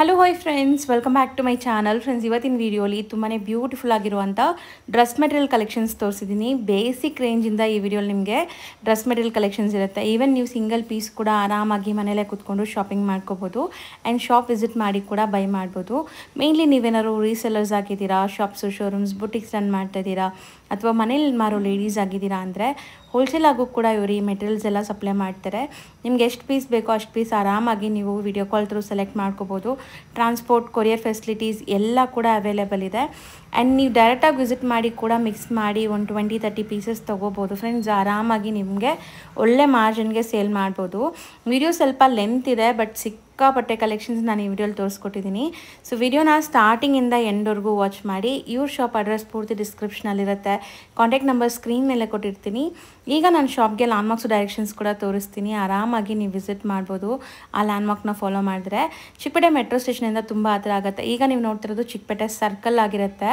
Hello hi friends, welcome back to my channel. Friends, ಇವತ್ತಿನ ವಿಡಿಯೋಲಿ ತುಂಬಾ ಬ್ಯೂಟಿಫುಲ್ ಆಗಿರುವಂಥ ಡ್ರೆಸ್ ಮೆಟೀರಿಯಲ್ ಕಲೆಕ್ಷನ್ಸ್ ತೋರಿಸಿದ್ದೀನಿ. ಬೇಸಿಕ್ ರೇಂಜಿಂದ ಈ ವಿಡಿಯೋಲಿ ನಿಮಗೆ ಡ್ರೆಸ್ ಮೆಟೀರಿಯಲ್ ಕಲೆಕ್ಷನ್ಸ್ ಇರುತ್ತೆ. ಈವನ್ ನೀವು ಸಿಂಗಲ್ ಪೀಸ್ ಕೂಡ ಆರಾಮಾಗಿ ಮನೇಲೇ ಕೂತ್ಕೊಂಡು ಶಾಪಿಂಗ್ ಮಾಡ್ಕೋಬೋದು ಆ್ಯಂಡ್ ಶಾಪ್ ವಿಸಿಟ್ ಮಾಡಿ ಕೂಡ ಬೈ ಮಾಡ್ಬೋದು. ಮೇನ್ಲಿ ನೀವೇನಾದ್ರು ರೀಸೆಲ್ಲರ್ಸ್ ಆಗಿದ್ದೀರಾ, ಶಾಪ್ಸು, ಶೋರೂಮ್ಸ್, ಬುಟಿಕ್ಸ್ ರನ್ ಮಾಡ್ತಾ ಇದ್ದೀರಾ, ಅಥವಾ ಮನೇಲಿ ಮಾರೋ ಲೇಡೀಸ್ ಆಗಿದ್ದೀರಾ ಅಂದರೆ ಹೋಲ್ಸೇಲ್ ಆಗು ಕೂಡ ಇವರು ಈ ಮೆಟೀರಿಯಲ್ಸ್ ಎಲ್ಲ ಸಪ್ಲೈ ಮಾಡ್ತಾರೆ. ನಿಮ್ಗೆ ಎಷ್ಟು ಪೀಸ್ ಬೇಕೋ ಅಷ್ಟು ಪೀಸ್ ಆರಾಮಾಗಿ ನೀವು ವಿಡಿಯೋ ಕಾಲ್ ಥ್ರೂ ಸೆಲೆಕ್ಟ್ ಮಾಡ್ಕೋಬೋದು. ಟ್ರಾನ್ಸ್ಪೋರ್ಟ್, ಕೊರಿಯರ್ ಫೆಸಿಲಿಟೀಸ್ ಎಲ್ಲ ಕೂಡ ಅವೈಲೇಬಲ್ ಇದೆ. ಆ್ಯಂಡ್ ನೀವು ಡೈರೆಕ್ಟಾಗಿ ವಿಸಿಟ್ ಮಾಡಿ ಕೂಡ ಮಿಕ್ಸ್ ಮಾಡಿ ಒಂದು 20-30 ಪೀಸಸ್ ತೊಗೋಬೋದು. ಫ್ರೆಂಡ್ಸ್, ಆರಾಮಾಗಿ ನಿಮಗೆ ಒಳ್ಳೆ ಮಾರ್ಜಿನ್ಗೆ ಸೇಲ್ ಮಾಡ್ಬೋದು. ವಿಡಿಯೋ ಸ್ವಲ್ಪ ಲೆಂತ್ ಇದೆ, ಬಟ್ ಸಿಕ್ಕಾಪಟ್ಟೆ ಕಲೆಕ್ಷನ್ಸ್ ನಾನು ಈ ವಿಡಿಯೋಲಿ ತೋರಿಸ್ಕೊಟ್ಟಿದ್ದೀನಿ. ಸೊ ವಿಡಿಯೋನ ಸ್ಟಾರ್ಟಿಂಗಿಂದ ಎಂಡ್ವರೆಗೂ ವಾಚ್ ಮಾಡಿ. ಇವ್ರ ಶಾಪ್ ಅಡ್ರೆಸ್ ಪೂರ್ತಿ ಡಿಸ್ಕ್ರಿಪ್ಷನಲ್ಲಿರುತ್ತೆ. ಕಾಂಟ್ಯಾಕ್ಟ್ ನಂಬರ್ ಸ್ಕ್ರೀನ್ ಮೇಲೆ ಕೊಟ್ಟಿರ್ತೀನಿ. ಈಗ ನಾನು ಶಾಪ್ಗೆ ಲ್ಯಾಂಡ್ಮಾರ್ಕ್ಸ್ ಡೈರೆಕ್ಷನ್ಸ್ ಕೂಡ ತೋರಿಸ್ತೀನಿ. ಆರಾಮಾಗಿ ನೀವು ವಿಸಿಟ್ ಮಾಡ್ಬೋದು ಆ ಲ್ಯಾಂಡ್ಮಾರ್ಕ್ನ ಫಾಲೋ ಮಾಡಿದ್ರೆ. ಚಿಕ್ಕಪೇಟೆ ಮೆಟ್ರೋ ಸ್ಟೇಷನಿಂದ ತುಂಬ ಹತ್ರ ಆಗುತ್ತೆ. ಈಗ ನೀವು ನೋಡ್ತಿರೋದು ಚಿಕ್ಕಪೇಟೆ ಸರ್ಕಲ್ ಆಗಿರುತ್ತೆ.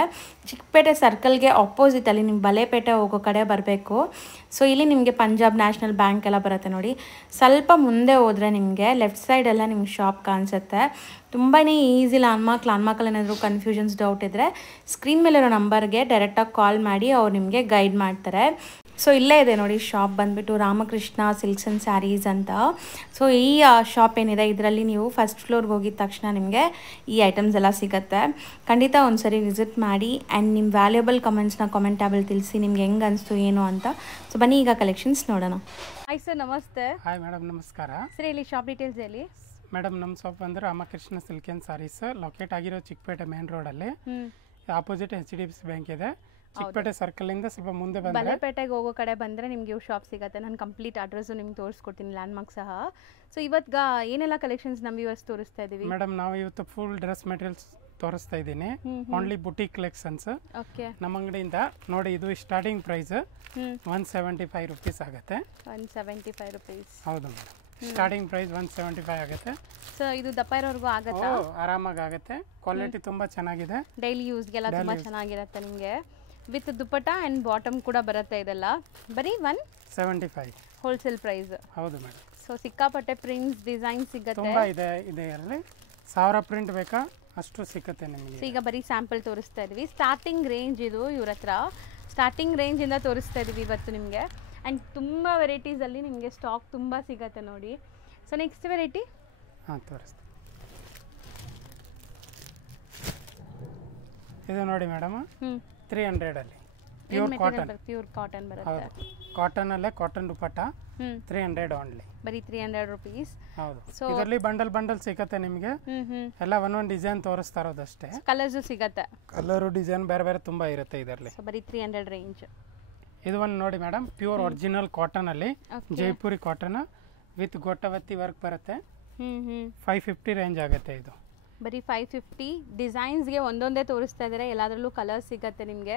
ಚಿಕ್ಕಪೇಟೆ ಸರ್ಕಲ್ಗೆ ಆಪೋಸಿಟಲ್ಲಿ ನೀವು ಬಲೇಪೇಟೆ ಹೋಗೋ ಕಡೆ ಬರಬೇಕು. ಸೊ ಇಲ್ಲಿ ನಿಮಗೆ ಪಂಜಾಬ್ ನ್ಯಾಷನಲ್ ಬ್ಯಾಂಕ್ ಎಲ್ಲ ಬರುತ್ತೆ ನೋಡಿ. ಸ್ವಲ್ಪ ಮುಂದೆ ಹೋದರೆ ನಿಮಗೆ ಲೆಫ್ಟ್ ಸೈಡೆಲ್ಲ ನಿಮ್ಗೆ ಶಾಪ್ ಕಾಣಿಸುತ್ತೆ. ತುಂಬಾ ಈಸಿ ಲ್ಯಾಂಡ್ಮಾರ್ಕಲ್ಲಿ ಏನಾದರೂ ಕನ್ಫ್ಯೂಷನ್ಸ್, ಡೌಟ್ ಇದ್ದರೆ ಸ್ಕ್ರೀನ್ ಮೇಲಿರೋ ನಂಬರ್ಗೆ ಡೈರೆಕ್ಟಾಗಿ ಕಾಲ್ ಮಾಡಿ ಅವ್ರು ನಿಮಗೆ ಗೈಡ್ ಮಾಡ್ತಾರೆ. ಸೊ ಇಲ್ಲೇ ಇದೆ ನೋಡಿ ಶಾಪ್ ಬಂದುಬಿಟ್ಟು ರಾಮಕೃಷ್ಣ ಸಿಲ್ಕ್ಸ್ ಆ್ಯಂಡ್ ಸ್ಯಾರೀಸ್ ಅಂತ. ಸೊ ಈ ಶಾಪ್ ಏನಿದೆ ಇದರಲ್ಲಿ ನೀವು ಫಸ್ಟ್ ಫ್ಲೋರ್ಗೆ ಹೋಗಿದ ತಕ್ಷಣ ನಿಮಗೆ ಈ ಐಟಮ್ಸ್ ಎಲ್ಲ ಸಿಗುತ್ತೆ. ಖಂಡಿತ ಒಂದ್ಸರಿ ವಿಸಿಟ್ ಮಾಡಿ ಆ್ಯಂಡ್ ನಿಮ್ಮ ವ್ಯಾಲ್ಯೂಬಲ್ ಕಮೆಂಟ್ಸ್ನ ಕಾಮೆಂಟ್ ಟ್ಯಾಬಲ್ ತಿಳಿಸಿ ನಿಮ್ಗೆ ಹೆಂಗೆ ಅನಿಸ್ತು ಏನು ಅಂತ. ಸೊ ಬನ್ನಿ ಈಗ ಕಲೆಕ್ಷನ್ಸ್ ನೋಡೋಣ. ಹಾಯ್ ಸರ್, ನಮಸ್ತೆ. ಹಾಯ್ ಮೇಡಮ್, ನಮಸ್ಕಾರ. ಸರ್, ಇಲ್ಲಿ ಶಾಪ್ ಡೀಟೇಲ್ಸ್ ಹೇಳಿ. ಮೇಡಮ್, ನಮ್ಮ ಶಾಪ್ ಬಂದರೆ Ramakrishna silk and sarees, locate ಆಗಿರೋ ಚಿಕ್ಕಪೇಟೆ ಮೇನ್ ರೋಡಲ್ಲಿ. ಆಪೋಸಿಟ್ HDFC ಬ್ಯಾಂಕ್ ಇದೆ. ಚಿಕ್ಕಪೇಟೆ ಸರ್ಕಲಿಂದ ಸ್ವಲ್ಪ ಮುಂದೆ ಬಂದರೆ ಬಲೇಪೇಟೆಗೆ ಹೋಗೋ ಕಡೆ ಬಂದರೆ ನಿಮಗೆ ಇವು ಶಾಪ್ ಸಿಗುತ್ತೆ. ನಾನು ಕಂಪ್ಲೀಟ್ ಅಡ್ರೆಸ್ಸು ನಿಮ್ಗೆ ತೋರಿಸ್ಕೊಡ್ತೀನಿ, ಲ್ಯಾಂಡ್ಮಾರ್ಕ್ ಸಹ. ಸೊ ಇವತ್ತು ಏನೆಲ್ಲ ಕಲೆಕ್ಷನ್ಸ್ ನಮ್ಮ ವ್ಯೂವರ್ಸ್ ತೋರಿಸ್ತಾ ಇದ್ದೀವಿ? ಮೇಡಮ್, ನಾವು ಇವತ್ತು ಫುಲ್ ಡ್ರೆಸ್ ಮೆಟೀರಿಯಲ್ಸ್ ತೋರಿಸ್ತಾ ಇದ್ದೀನಿ. ಓನ್ಲಿ ಬುಟಿಕ್ ಕಲೆಕ್ಷನ್ಸ್ ನಮ್ಮ ಅಂಗಡಿಯಿಂದ. ನೋಡಿ, ಇದು ಸ್ಟಾರ್ಟಿಂಗ್ ಪ್ರೈಸ್ 175 ರುಪೀಸ್ ಆಗುತ್ತೆ. 175 ರುಪೀಸ್. ಹೌದು ಮೇಡಮ್, ಸ್ಟಾರ್ಟಿಂಗ್ ಪ್ರೈಸ್ 175 ಆಗುತ್ತೆ. ಸೊ ಇದು ದಪ್ಪ ಇರೋರ್ಗೂ ಆಗುತ್ತಾ? ಆರಾಮಾಗಿ ಆಗುತ್ತೆ. ಕ್ವಾಲಿಟಿ ತುಂಬ ಚೆನ್ನಾಗಿದೆ. ಡೈಲಿ ಯೂಸ್ಗೆಲ್ಲ ತುಂಬ ಚೆನ್ನಾಗಿರುತ್ತೆ. ನಿಮಗೆ ವಿತ್ ದುಪ್ಪಟ್ಟ ಆ್ಯಂಡ್ ಬಾಟಮ್ ಕೂಡ ಬರುತ್ತೆ. ಇದೆಲ್ಲ ಬರೀ 175 ಹೋಲ್ಸೇಲ್ ಪ್ರೈಸ್. ಹೌದು ಮೇಡಮ್. ಸೊ ಸಿಕ್ಕಾಪಟ್ಟೆ ಪ್ರಿಂಟ್ಸ್, ಡಿಸೈನ್ ಸಿಗುತ್ತೆ. ತುಂಬ ಇದೆ. ಇದರಲ್ಲಿ 1000 ಪ್ರಿಂಟ್ ಬೇಕಾ ಅಷ್ಟು ಸಿಗುತ್ತೆ ನಿಮಗೆ. ಈಗ ಬರೀ ಸ್ಯಾಂಪಲ್ ತೋರಿಸ್ತಾ ಇದ್ವಿ. ಸ್ಟಾರ್ಟಿಂಗ್ ರೇಂಜ್ ಇದು ಇವ್ರ ಹತ್ರ. ಸ್ಟಾರ್ಟಿಂಗ್ ರೇಂಜಿಂದ ತೋರಿಸ್ತಾ ಇದ್ವಿ ಇವತ್ತು ನಿಮಗೆ. ಆ್ಯಂಡ್ ತುಂಬ ವೆರೈಟೀಸಲ್ಲಿ ನಿಮಗೆ ಸ್ಟಾಕ್ ತುಂಬ ಸಿಗುತ್ತೆ ನೋಡಿ. ಸೊ ನೆಕ್ಸ್ಟ್ ವೆರೈಟಿ ತೋರಿಸ್ತೀನಿ. ಇದು ನೋಡಿ madam, 300 pure cotton. Pure cotton ಬರುತ್ತೆ. ಕಾಟನ್ ಅಲ್ಲೇ ಕಾಟನ್ ದುಪ್ಪಟ್ಟ 300 ಓನ್ಲಿ. ಬರೀ 300 ರುಪೀಸ್. ಹೌದು. ಇದರಲ್ಲಿ ಬಂಡಲ್ ಸಿಗುತ್ತೆ ನಿಮಗೆ. ಎಲ್ಲ ಒಂದೊಂದು ಡಿಸೈನ್ ತೋರಿಸ್ತಾ ಇರೋದಷ್ಟೇ. ಕಲರ್ಸು ಸಿಗುತ್ತೆ. ಕಲರು ಡಿಸೈನ್ ಬೇರೆ ಬೇರೆ ತುಂಬ ಇರುತ್ತೆ ಇದರಲ್ಲಿ. ಬರೀ 300 ರೇಂಜ್. ಇದು ಒಂದು ನೋಡಿ ಮೇಡಮ್, ಪ್ಯೂರ್ ಒರಿಜಿನಲ್ ಕಾಟನ್ ಅಲ್ಲಿ ಜೈಪುರಿ ಕಾಟನ್ ವಿತ್ ಗೊಟ್ಟವತ್ತಿ ವರ್ಕ್ ಬರುತ್ತೆ. 550 ರೇಂಜ್ ಆಗುತ್ತೆ ಇದು. ಬರೀ 550. ಡಿಸೈನ್ಸ್ಗೆ ಒಂದೊಂದೇ ತೋರಿಸ್ತಾ ಇದ್ದಾರೆ. ಎಲ್ಲದರಲ್ಲೂ ಕಲರ್ ಸಿಗುತ್ತೆ ನಿಮಗೆ.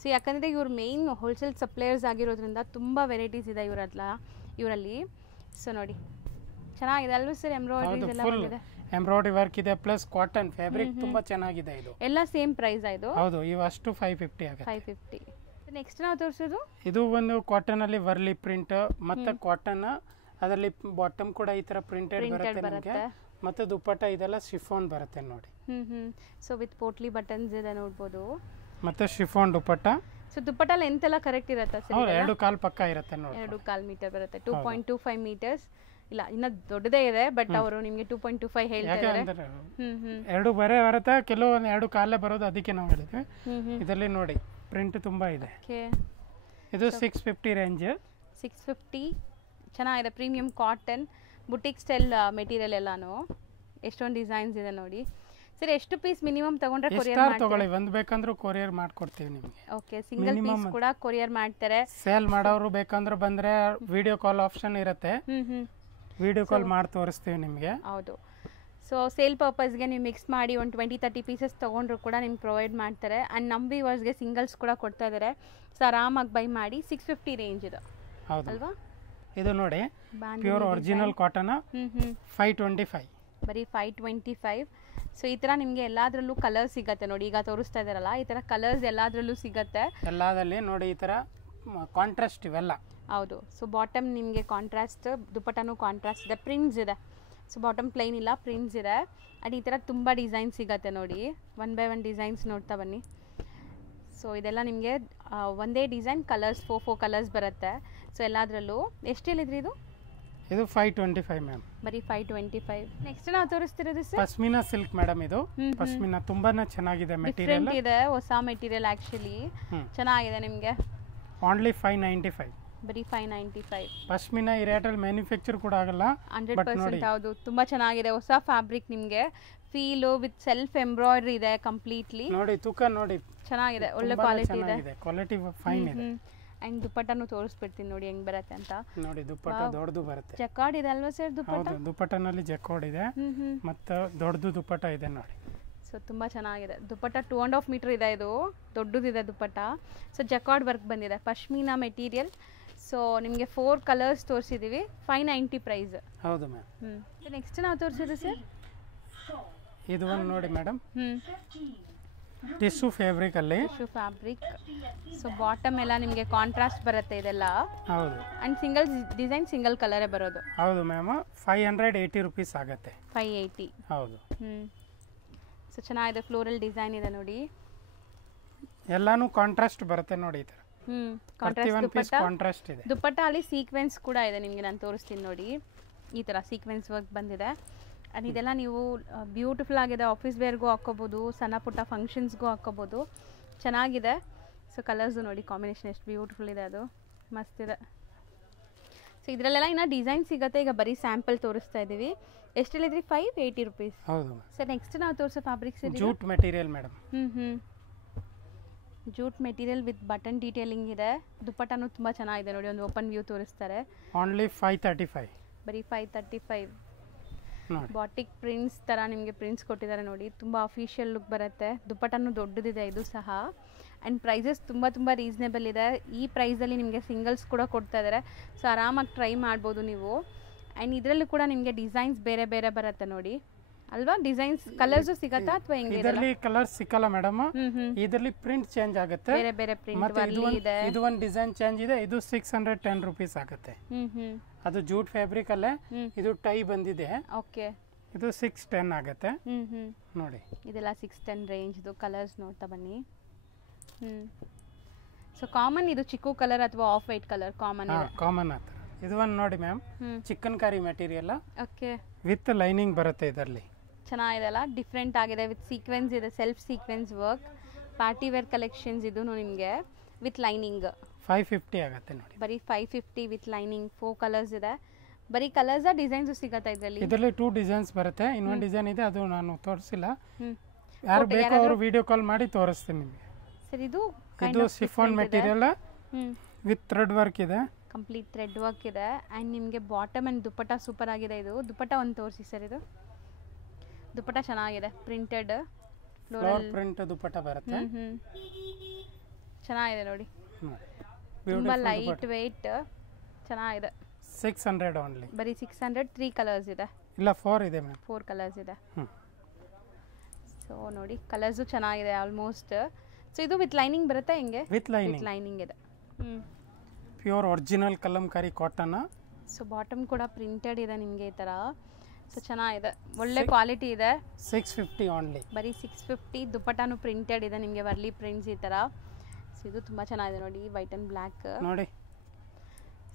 ಸೊ ಯಾಕಂದರೆ ಇವ್ರು ಮೇಯ್ನ್ ಹೋಲ್ಸೇಲ್ ಸಪ್ಲೈಯರ್ಸ್ ಆಗಿರೋದ್ರಿಂದ ತುಂಬ ವೆರೈಟೀಸ್ ಇದೆ ಇವರಲ್ಲಿ. ಸೊ ನೋಡಿ, ಚೆನ್ನಾಗಿದೆ ಅಲ್ವಾ ಸರ್? ಎಂಬ್ರಾಯ್ಡ್ರಿ ವರ್ಕ್ ಇದೆ, ಪ್ಲಸ್ ಕಾಟನ್ ಫ್ಯಾಬ್ರಿಕ್ ತುಂಬಾ ಚೆನ್ನಾಗಿದೆ. ಇದು ಎಲ್ಲ ಸೇಮ್ ಪ್ರೈಸ್. ಇದು ಹೌದು, ಇವು ಅಷ್ಟು 550 ಆಗುತ್ತೆ. 550. ನೆಕ್ಸ್ಟ್ ನಾವು ತೋರಿಸೋದು ಇದು ಒಂದು ಕಾಟನ್ ಅಲ್ಲಿ ವರ್ಲಿ ಪ್ರಿಂಟ್ ಮತ್ತೆ ಕಾಟನ್, ಅದರಲ್ಲಿ ಬಾಟಮ್ ಕೂಡ ಈ ತರ ಪ್ರಿಂಟೆಡ್ ಬರುತ್ತೆ ನಿಮಗೆ. ಮತ್ತೆ ದುಪ್ಪಟ್ಟ ಇದೆಲ್ಲ ಶಿಫಾನ್ ಬರುತ್ತೆ ನೋಡಿ. ಸೊ ವಿತ್ ಪೋಟ್ಲಿ ಬಟನ್ಸ್ ಇದೆ ನೋಡ್ಬೋದು. ಮತ್ತೆ ಶಿಫಾನ್ ದುಪ್ಪಟ್ಟ. ಸೊ ದುಪ್ಪಟ್ಟ ಲೆಂತ್ ಎಲ್ಲ ಕರೆಕ್ಟ್ ಇರುತ್ತೆ ಸರ್? 2.25 ಪಕ್ಕ ಇರುತ್ತೆ ನೋಡಿ. 2.25 ಮೀಟರ್ ಬರುತ್ತೆ. 2.25 ಮೀಟರ್ಸ್ ಇಲ್ಲ, ಇನ್ನ ದೊಡ್ಡದೇ ಇದೆ, ಬಟ್ ಅವರು ನಿಮಗೆ 2.25 ಹೇಳ್ತಾರೆ. ಎರಡು ಬರೇ ಬರುತ್ತೆ, ಕೆಲವೊಂದು 2.25 ಬರೋದು, ಅದಕ್ಕೆ ನಾವು ಹೇಳಿದ್ವಿ. ಇದರಲ್ಲಿ ನೋಡಿ ಪ್ರಿಂಟ್ ತುಂಬಾ ಇದೆ. ಇದು 650 ರೇಂಜ್. 650 ಚೆನ್ನಾಗಿದೆ. Premium cotton boutique style material ಎಲ್ಲಾನು. ಎಷ್ಟೊಂದು ಡಿಸೈನ್ಸ್ ಇದೆ ನೋಡಿ. ಸರ್, ಎಷ್ಟು ಪೀಸ್ ಮಿನಿಮಮ್ ತಗೊಂಡ್ರೆ ಕೊರಿಯರ್ ತಗೊಳ್ಳಿ? ಒಂದು ಬೇಕಂದ್ರೂ ಕೊರಿಯರ್ ಮಾಡ್ಕೊಡ್ತೀವಿ ನಿಮಗೆ. ಓಕೆ, ಸಿಂಗಲ್ ಪೀಸ್ ಕೂಡ ಕೊರಿಯರ್ ಮಾಡ್ತಾರೆ. ಸೇಲ್ ಮಾಡೋರು ಬೇಕಂದ್ರೆ ಬಂದ್ರೆ ವಿಡಿಯೋ ಕಾಲ್ ಆಪ್ಷನ್ ಇರುತ್ತೆ. ವಿಡಿಯೋ ಕಾಲ್ ಮಾಡಿ ತೋರಿಸ್ತೀವಿ ನಿಮಗೆ. ಹೌದು. ಸೊ ಸೇಲ್ ಪರ್ಪಸ್ಗೆ ನೀವು ಮಿಕ್ಸ್ ಮಾಡಿ ಒಂದು 20-30 ಪೀಸಸ್ ತೊಗೊಂಡ್ರು ಕೂಡ ನಿಮ್ಗೆ ಪ್ರೊವೈಡ್ ಮಾಡ್ತಾರೆ. ಆ್ಯಂಡ್ ನಮ್ಮ ವ್ಯೂವರ್ಸ್ಗೆ ಸಿಂಗಲ್ಸ್ ಕೂಡ ಕೊಡ್ತಾ ಇದ್ದಾರೆ. ಸೊ ಆರಾಮಾಗಿ ಬೈ ಮಾಡಿ. 650 ರೇಂಜ್ ಇದು ಅಲ್ವಾ? ಇದು ನೋಡಿ, ಪ್ಯೂರ್ ಒರಿಜಿನಲ್ ಕಾಟನ್ 525. ಬರೀ 525. ಸೊ ಈ ಥರ ನಿಮಗೆ ಎಲ್ಲದರಲ್ಲೂ ಕಲರ್ ಸಿಗುತ್ತೆ ನೋಡಿ. ಈಗ ತೋರಿಸ್ತಾ ಇದ್ದಾರಲ್ಲ, ಈ ಥರ ಕಲರ್ಸ್ ಎಲ್ಲದರಲ್ಲೂ ಸಿಗುತ್ತೆ. ಎಲ್ಲದಲ್ಲಿ ನೋಡಿ ಈ ಥರ ಕಾಂಟ್ರಾಸ್ಟ್ ಇವೆಲ್ಲ. ಹೌದು. ಸೊ ಬಾಟಮ್ ನಿಮಗೆ ಕಾಂಟ್ರಾಸ್ಟ್, ದುಪ್ಪಟ್ಟನೂ ಕಾಂಟ್ರಾಸ್ಟ್ ಇದೆ, ಪ್ರಿಂಟ್ಸ್ ಇದೆ. ಸೊ ಬಾಟಮ್ ಪ್ಲೈನ್ ಇಲ್ಲ, ಪ್ರಿಂಟ್ಸ್ ಇದೆ. ಆ್ಯಂಡ್ ಈ ಥರ ತುಂಬ ಡಿಸೈನ್ಸ್ ಸಿಗತ್ತೆ ನೋಡಿ. 1 by 1 ಡಿಸೈನ್ಸ್ ನೋಡ್ತಾ ಬನ್ನಿ. ಸೊ ಇದೆಲ್ಲ ನಿಮಗೆ ಒಂದೇ ಡಿಸೈನ್, ಕಲರ್ಸ್ 4 ಕಲರ್ಸ್ ಬರುತ್ತೆ. ಸೊ ಎಲ್ಲದರಲ್ಲೂ ಎಷ್ಟು ಹೇಳಿದ್ರಿ ಇದು? ಇದು 525 ಮ್ಯಾಮ್. ಬರೀ 525. ನೆಕ್ಸ್ಟ್ ನಾವು ತೋರಿಸ್ತಿರೋದು ಸರ್ ಪಶ್ಮಿನಾ ಸಿಲ್ಕ್ ಮೇಡಮ್. ಇದು ಪಶ್ಮಿನಾ ತುಂಬಾನೇ ಚೆನ್ನಾಗಿದೆ ಮೆಟೀರಿಯಲ್. ಡಿಫರೆಂಟ್ ಇದೆ, ಹೊಸ ಮೆಟೀರಿಯಲ್ ಆ್ಯಕ್ಚುಲಿ ಚೆನ್ನಾಗಿದೆ ನಿಮಗೆ. ಓನ್ಲಿ 595. ಬರೀ 595. ಪಶ್ಮಿನಾ ಈ ರೇಟಲ್ಲಿ ಮ್ಯಾನುಫ್ಯಾಕ್ಚರ್ ಕೂಡ ಆಗಲ್ಲ. 100% ಹೌದು, ತುಂಬ ಚೆನ್ನಾಗಿದೆ. ಹೊಸ ಫ್ಯಾಬ್ರಿಕ್ ನಿಮಗೆ ಫೀಲು ವಿತ್ ಸೆಲ್ಫ್ ಎಂಬ್ರಾಯ್ಡ್ರಿ ಇದೆ ಕಂಪ್ಲೀಟ್ಲಿ. ನೋಡಿ ತೂಕ ನೋಡಿ, ಚೆನ್ನಾಗಿದೆ, ಒಳ್ಳೆ ಕ್ವಾಲಿಟಿ ಇದೆ, ಕ್ವಾಲಿಟಿ ಫೈನ್ ಇದೆ. ಅಂಡ್ ದುಪ್ಪಟ್ಟನು ತೋರಿಸ್ಬಿಡ್ತೀನಿ ನೋಡಿ ಹೆಂಗ್ ಬರುತ್ತೆ ಅಂತ. ನೋಡಿ ದುಪ್ಪಟ್ಟ ದೊಡ್ಡದು ಬರುತ್ತೆ. ಜಕಾರ್ಡ್ ಇದೆ ಅಲ್ವಾ ಸರ್ ದುಪ್ಪಟ್ಟ? ಹೌದು, ದುಪ್ಪಟ್ಟನಲ್ಲಿ ಜಕಾರ್ಡ್ ಇದೆ ಮತ್ತು ದೊಡ್ಡದು ದುಪ್ಪಟ್ಟ ಇದೆ ನೋಡಿ. ಸೊ ತುಂಬ ಚೆನ್ನಾಗಿದೆ ದುಪ್ಪಟ್ಟ. 2.5 ಮೀಟರ್ ಇದೆ, ಇದು ದೊಡ್ಡದಿದೆ ದುಪ್ಪಟ್ಟ. ಸೊ ಜಕಾರ್ಡ್ ವರ್ಕ್ ಬಂದಿದೆ, ಪಶ್ಮಿನಾ ಮೆಟೀರಿಯಲ್. ಸೊ ನಿಮಗೆ 4 ಕಲರ್ಸ್ ತೋರಿಸಿದ್ದೀವಿ. 590 ಪ್ರೈಸ್. ಹೌದು ಮ್ಯಾಮ್. ನೆಕ್ಸ್ಟ್ ನಾವು ತೋರಿಸಿದ್ದು ಸರ್ ಇದು ಒಂದು ನೋಡಿ ಮೇಡಮ್, ಟಿಶ್ಯೂ ಫ್ಯಾಬ್ರಿಕ್ ಅಲ್ಲಿ. Tissue fabric. ಸೊ ಬಾಟಮ್ ಎಲ್ಲ ನಿಮಗೆ ಕಾಂಟ್ರಾಸ್ಟ್ ಬರುತ್ತೆ ಇದೆಲ್ಲ. ಹೌದು. ಅಂಡ್ ಸಿಂಗಲ್ ಡಿಸೈನ್, ಸಿಂಗಲ್ ಕಲರೇ ಬರೋದು. ಹೌದು ಮ್ಯಾಮ್. 580 ರುಪೀಸ್ ಆಗುತ್ತೆ. 580. ಹೌದು. ಸೊ ಚೆನ್ನಾಗಿದೆ, ಫ್ಲೋರಲ್ ಡಿಸೈನ್ ಇದೆ ನೋಡಿ. ಎಲ್ಲಾನು ಕಾಂಟ್ರಾಸ್ಟ್ ಬರುತ್ತೆ ನೋಡಿ ಈ ತರ. ಕಾಂಟ್ರಾಸ್ಟ್ ಇದೆ. ದುಪ್ಪಟ್ಟ ಅಲ್ಲಿ ಸೀಕ್ವೆನ್ಸ್ ಕೂಡ ಇದೆ ನಿಮಗೆ, ನಾನು ತೋರಿಸ್ತೀನಿ ನೋಡಿ. ಈ ತರ ಸೀಕ್ವೆನ್ಸ್ ವರ್ಕ್ ಬಂದಿದೆ. ಅಂಡ್ ಇದೆಲ್ಲ ನೀವು ಬ್ಯೂಟಿಫುಲ್ ಆಗಿದೆ, ಆಫೀಸ್ ವೇರ್ಗೂ ಹಾಕೋಬೋದು, ಸಣ್ಣ ಪುಟ್ಟ ಫಂಕ್ಷನ್ಸ್ಗೂ ಹಾಕೋಬೋದು, ಚೆನ್ನಾಗಿದೆ. ಸೊ ಕಲರ್ಸು ನೋಡಿ, ಕಾಂಬಿನೇಷನ್ ಎಷ್ಟು ಬ್ಯೂಟಿಫುಲ್ ಇದೆ, ಅದು ಮಸ್ತ್ ಇದೆ. ಸೊ ಇದರಲ್ಲೆಲ್ಲ ಇನ್ನು ಡಿಸೈನ್ ಸಿಗುತ್ತೆ. ಈಗ ಬರೀ ಸ್ಯಾಂಪಲ್ ತೋರಿಸ್ತಾ ಇದ್ದೀವಿ. ಎಷ್ಟು ಹೇಳಿದ್ರಿ? 580 ರುಪೀಸ್. ಹೌದು ಸರ್ ನೆಕ್ಸ್ಟ್ ನಾವು ತೋರಿಸೋ fabrics jute material madam. Jute material with button detailing ಇದೆ. ದುಪ್ಪಟ್ಟನು ತುಂಬ ಚೆನ್ನಾಗಿದೆ ನೋಡಿ, ಒಂದು ಓಪನ್ ವ್ಯೂ ತೋರಿಸ್ತಾರೆ. ಓನ್ಲಿ 535. ಬರೀ 535. ನೋಡಿ ಬಾಟಿಕ್ ಪ್ರಿಂಟ್ಸ್ ಥರ ನಿಮಗೆ ಪ್ರಿಂಟ್ಸ್ ಕೊಟ್ಟಿದ್ದಾರೆ ನೋಡಿ, ತುಂಬ ಅಫಿಷಿಯಲ್ ಲುಕ್ ಬರುತ್ತೆ. ದುಪ್ಪಟ್ಟನು ದೊಡ್ಡದಿದೆ ಇದು ಸಹ. ಆ್ಯಂಡ್ ಪ್ರೈಸಸ್ ತುಂಬ ರೀಸನೇಬಲ್ ಇದೆ. ಈ ಪ್ರೈಸಲ್ಲಿ ನಿಮಗೆ ಸಿಂಗಲ್ಸ್ ಕೂಡ ಕೊಡ್ತಾ ಇದ್ದಾರೆ. ಸೊ ಆರಾಮಾಗಿ ಟ್ರೈ ಮಾಡ್ಬೋದು ನೀವು. ಆ್ಯಂಡ್ ಇದರಲ್ಲೂ ಕೂಡ ನಿಮಗೆ ಡಿಸೈನ್ಸ್ ಬೇರೆ ಬೇರೆ ಬರುತ್ತೆ ನೋಡಿ ಅಲ್ವಾ? ಡಿಸೈನ್ಸ್ ಕಲರ್ಸು ಸಿಗತ್ತಾ ಅಥವಾ ಹೆಂಗೆ? ಇದರಲ್ಲಿ ಕಲರ್ಸ್ ಸಿಕ್ಕಲ್ಲ ಮೇಡಮ್, ಇದರಲ್ಲಿ ಪ್ರಿಂಟ್ ಚೇಂಜ್ ಆಗುತ್ತೆ. ಬೇರೆ ಬೇರೆ ಪ್ರಿಂಟ್ ಇದೆ. ಇದು ಒಂದು ಡಿಸೈನ್ ಚೇಂಜ್ ಇದೆ. ಇದು 610 ರುಪೀಸ್ ಆಗುತ್ತೆ. ಅದು ಜೂಟ್ ಫ್ಯಾಬ್ರಿಕ್ ಅಲ್ಲೇ. ಇದು ಟೈ ಬಂದಿದೆ. ಓಕೆ. ಇದು 610 ಆಗುತ್ತೆ ನೋಡಿ. ಇದೆಲ್ಲ 610 ರೇಂಜ್ದು. ಕಲರ್ಸ್ ನೋಡ್ತಾ ಬನ್ನಿ. ಸೊ ಕಾಮನ್ ಇದು ಚಿಕ್ಕು ಕಲರ್ ಅಥವಾ ಆಫ್ ವೈಟ್ ಕಲರ್ ಕಾಮನ್ ಇದೆ. ಕಾಮನ್ ಆತರ. ಇದು ಒಂದು ನೋಡಿ ma'am, chikankari material. Okay. With lining ಬರುತ್ತೆ ಇದರಲ್ಲಿ. ಚೆನ್ನಾಗಿದೆ ಅಲ್ಲ, ಡಿಫ್ರೆಂಟ್ ಆಗಿದೆ. ವಿತ್ ಸೀಕ್ವೆನ್ಸ್ ಇದೆ, self sequence work. Party wear collections ಇದು ನಿಮಗೆ ವಿತ್ ಲೈನಿಂಗ್. 550 ಆಗುತ್ತೆ ನೋಡಿ. ಬರೀ 550 ವಿತ್ ಲೈನಿಂಗ್. 4 ಕಲರ್ಸ್ ಇದೆ. ಬರೀ ಕಲರ್ಸ್ ಡಿಸೈನ್ಸ್ ಸಿಗತ್ತಾ ಇದರಲ್ಲಿ? ಇದರಲ್ಲಿ 2 ಡಿಸೈನ್ಸ್ ಬರುತ್ತೆ. ಇನ್ನೊಂದು ಡಿಸೈನ್ ಇದೆ, ಅದು ನಾನು ತೋರಿಸಿಲ್ಲ. ಯಾರು ಬೇಕೋ ಅವರು ವಿಡಿಯೋ ಕಾಲ್ ಮಾಡಿ ತೋರಿಸ್ತೀನಿ ನಿಮಗೆ. ಸರ್ ಇದು chiffon material with thread work ಇದೆ. ಕಂಪ್ಲೀಟ್ ಥ್ರೆಡ್ ವರ್ಕ್ ಇದೆ. ಆ್ಯಂಡ್ ನಿಮಗೆ ಬಾಟಮ್ ಆ್ಯಂಡ್ ದುಪ್ಪಟ್ಟ ಸೂಪರ್ ಆಗಿದೆ. ಇದು ದುಪ್ಪಟ್ಟ ಒಂದು ತೋರಿಸಿ ಸರ್. ಇದು ದುಪ್ಪಟ್ಟ ಚೆನ್ನಾಗಿದೆ, ಪ್ರಿಂಟೆಡ್ ಫ್ಲೋರ್ ಪ್ರಿಂಟ್ ದುಪ್ಪಟ್ಟ ಬರುತ್ತೆ. ಚೆನ್ನಾಗಿದೆ ನೋಡಿ, ತುಂಬ ಲೈಟ್ ವೆಯ್ಟ್, ಚೆನ್ನಾಗಿದೆ. 600 ಓನ್ಲಿ. ಬರೀ 600. 3 ಕಲರ್ಸ್ ಇದೆ. ಇಲ್ಲ 4 ಇದೆ ಮ್ಯಾಮ್. 4 ಕಲರ್ಸ್ ಇದೆ. ಸೊ ನೋಡಿ ಕಲರ್ಸು ಚೆನ್ನಾಗಿದೆ ಆಲ್ಮೋಸ್ಟ್. ಸೊ ಇದು ವಿತ್ ಲೈನಿಂಗ್ ಬರುತ್ತೆ ಹೆಂಗೆ? ವಿತ್ ಲೈನಿಂಗ್ ಇದೆ. Pure original Kalamkari cotton. So bottom ಕೂಡ ಪ್ರಿಂಟೆಡ್ ಇದೆ ನಿಮಗೆ ಈ ಥರ. ಸೊ ಚೆನ್ನಾಗಿದೆ, ಒಳ್ಳೆ ಕ್ವಾಲಿಟಿ ಇದೆ. 650 ಓನ್ಲಿ. ಬರೀ 650. ದುಪ್ಪಟ್ಟನು ಪ್ರಿಂಟೆಡ್ ಇದೆ ನಿಮಗೆ, ವರ್ಲಿ ಪ್ರಿಂಟ್ಸ್ ಈ ಥರ. ಸೊ ಇದು ತುಂಬ ಚೆನ್ನಾಗಿದೆ ನೋಡಿ, ವೈಟ್ ಆ್ಯಂಡ್ ಬ್ಲ್ಯಾಕ್ ನೋಡಿ.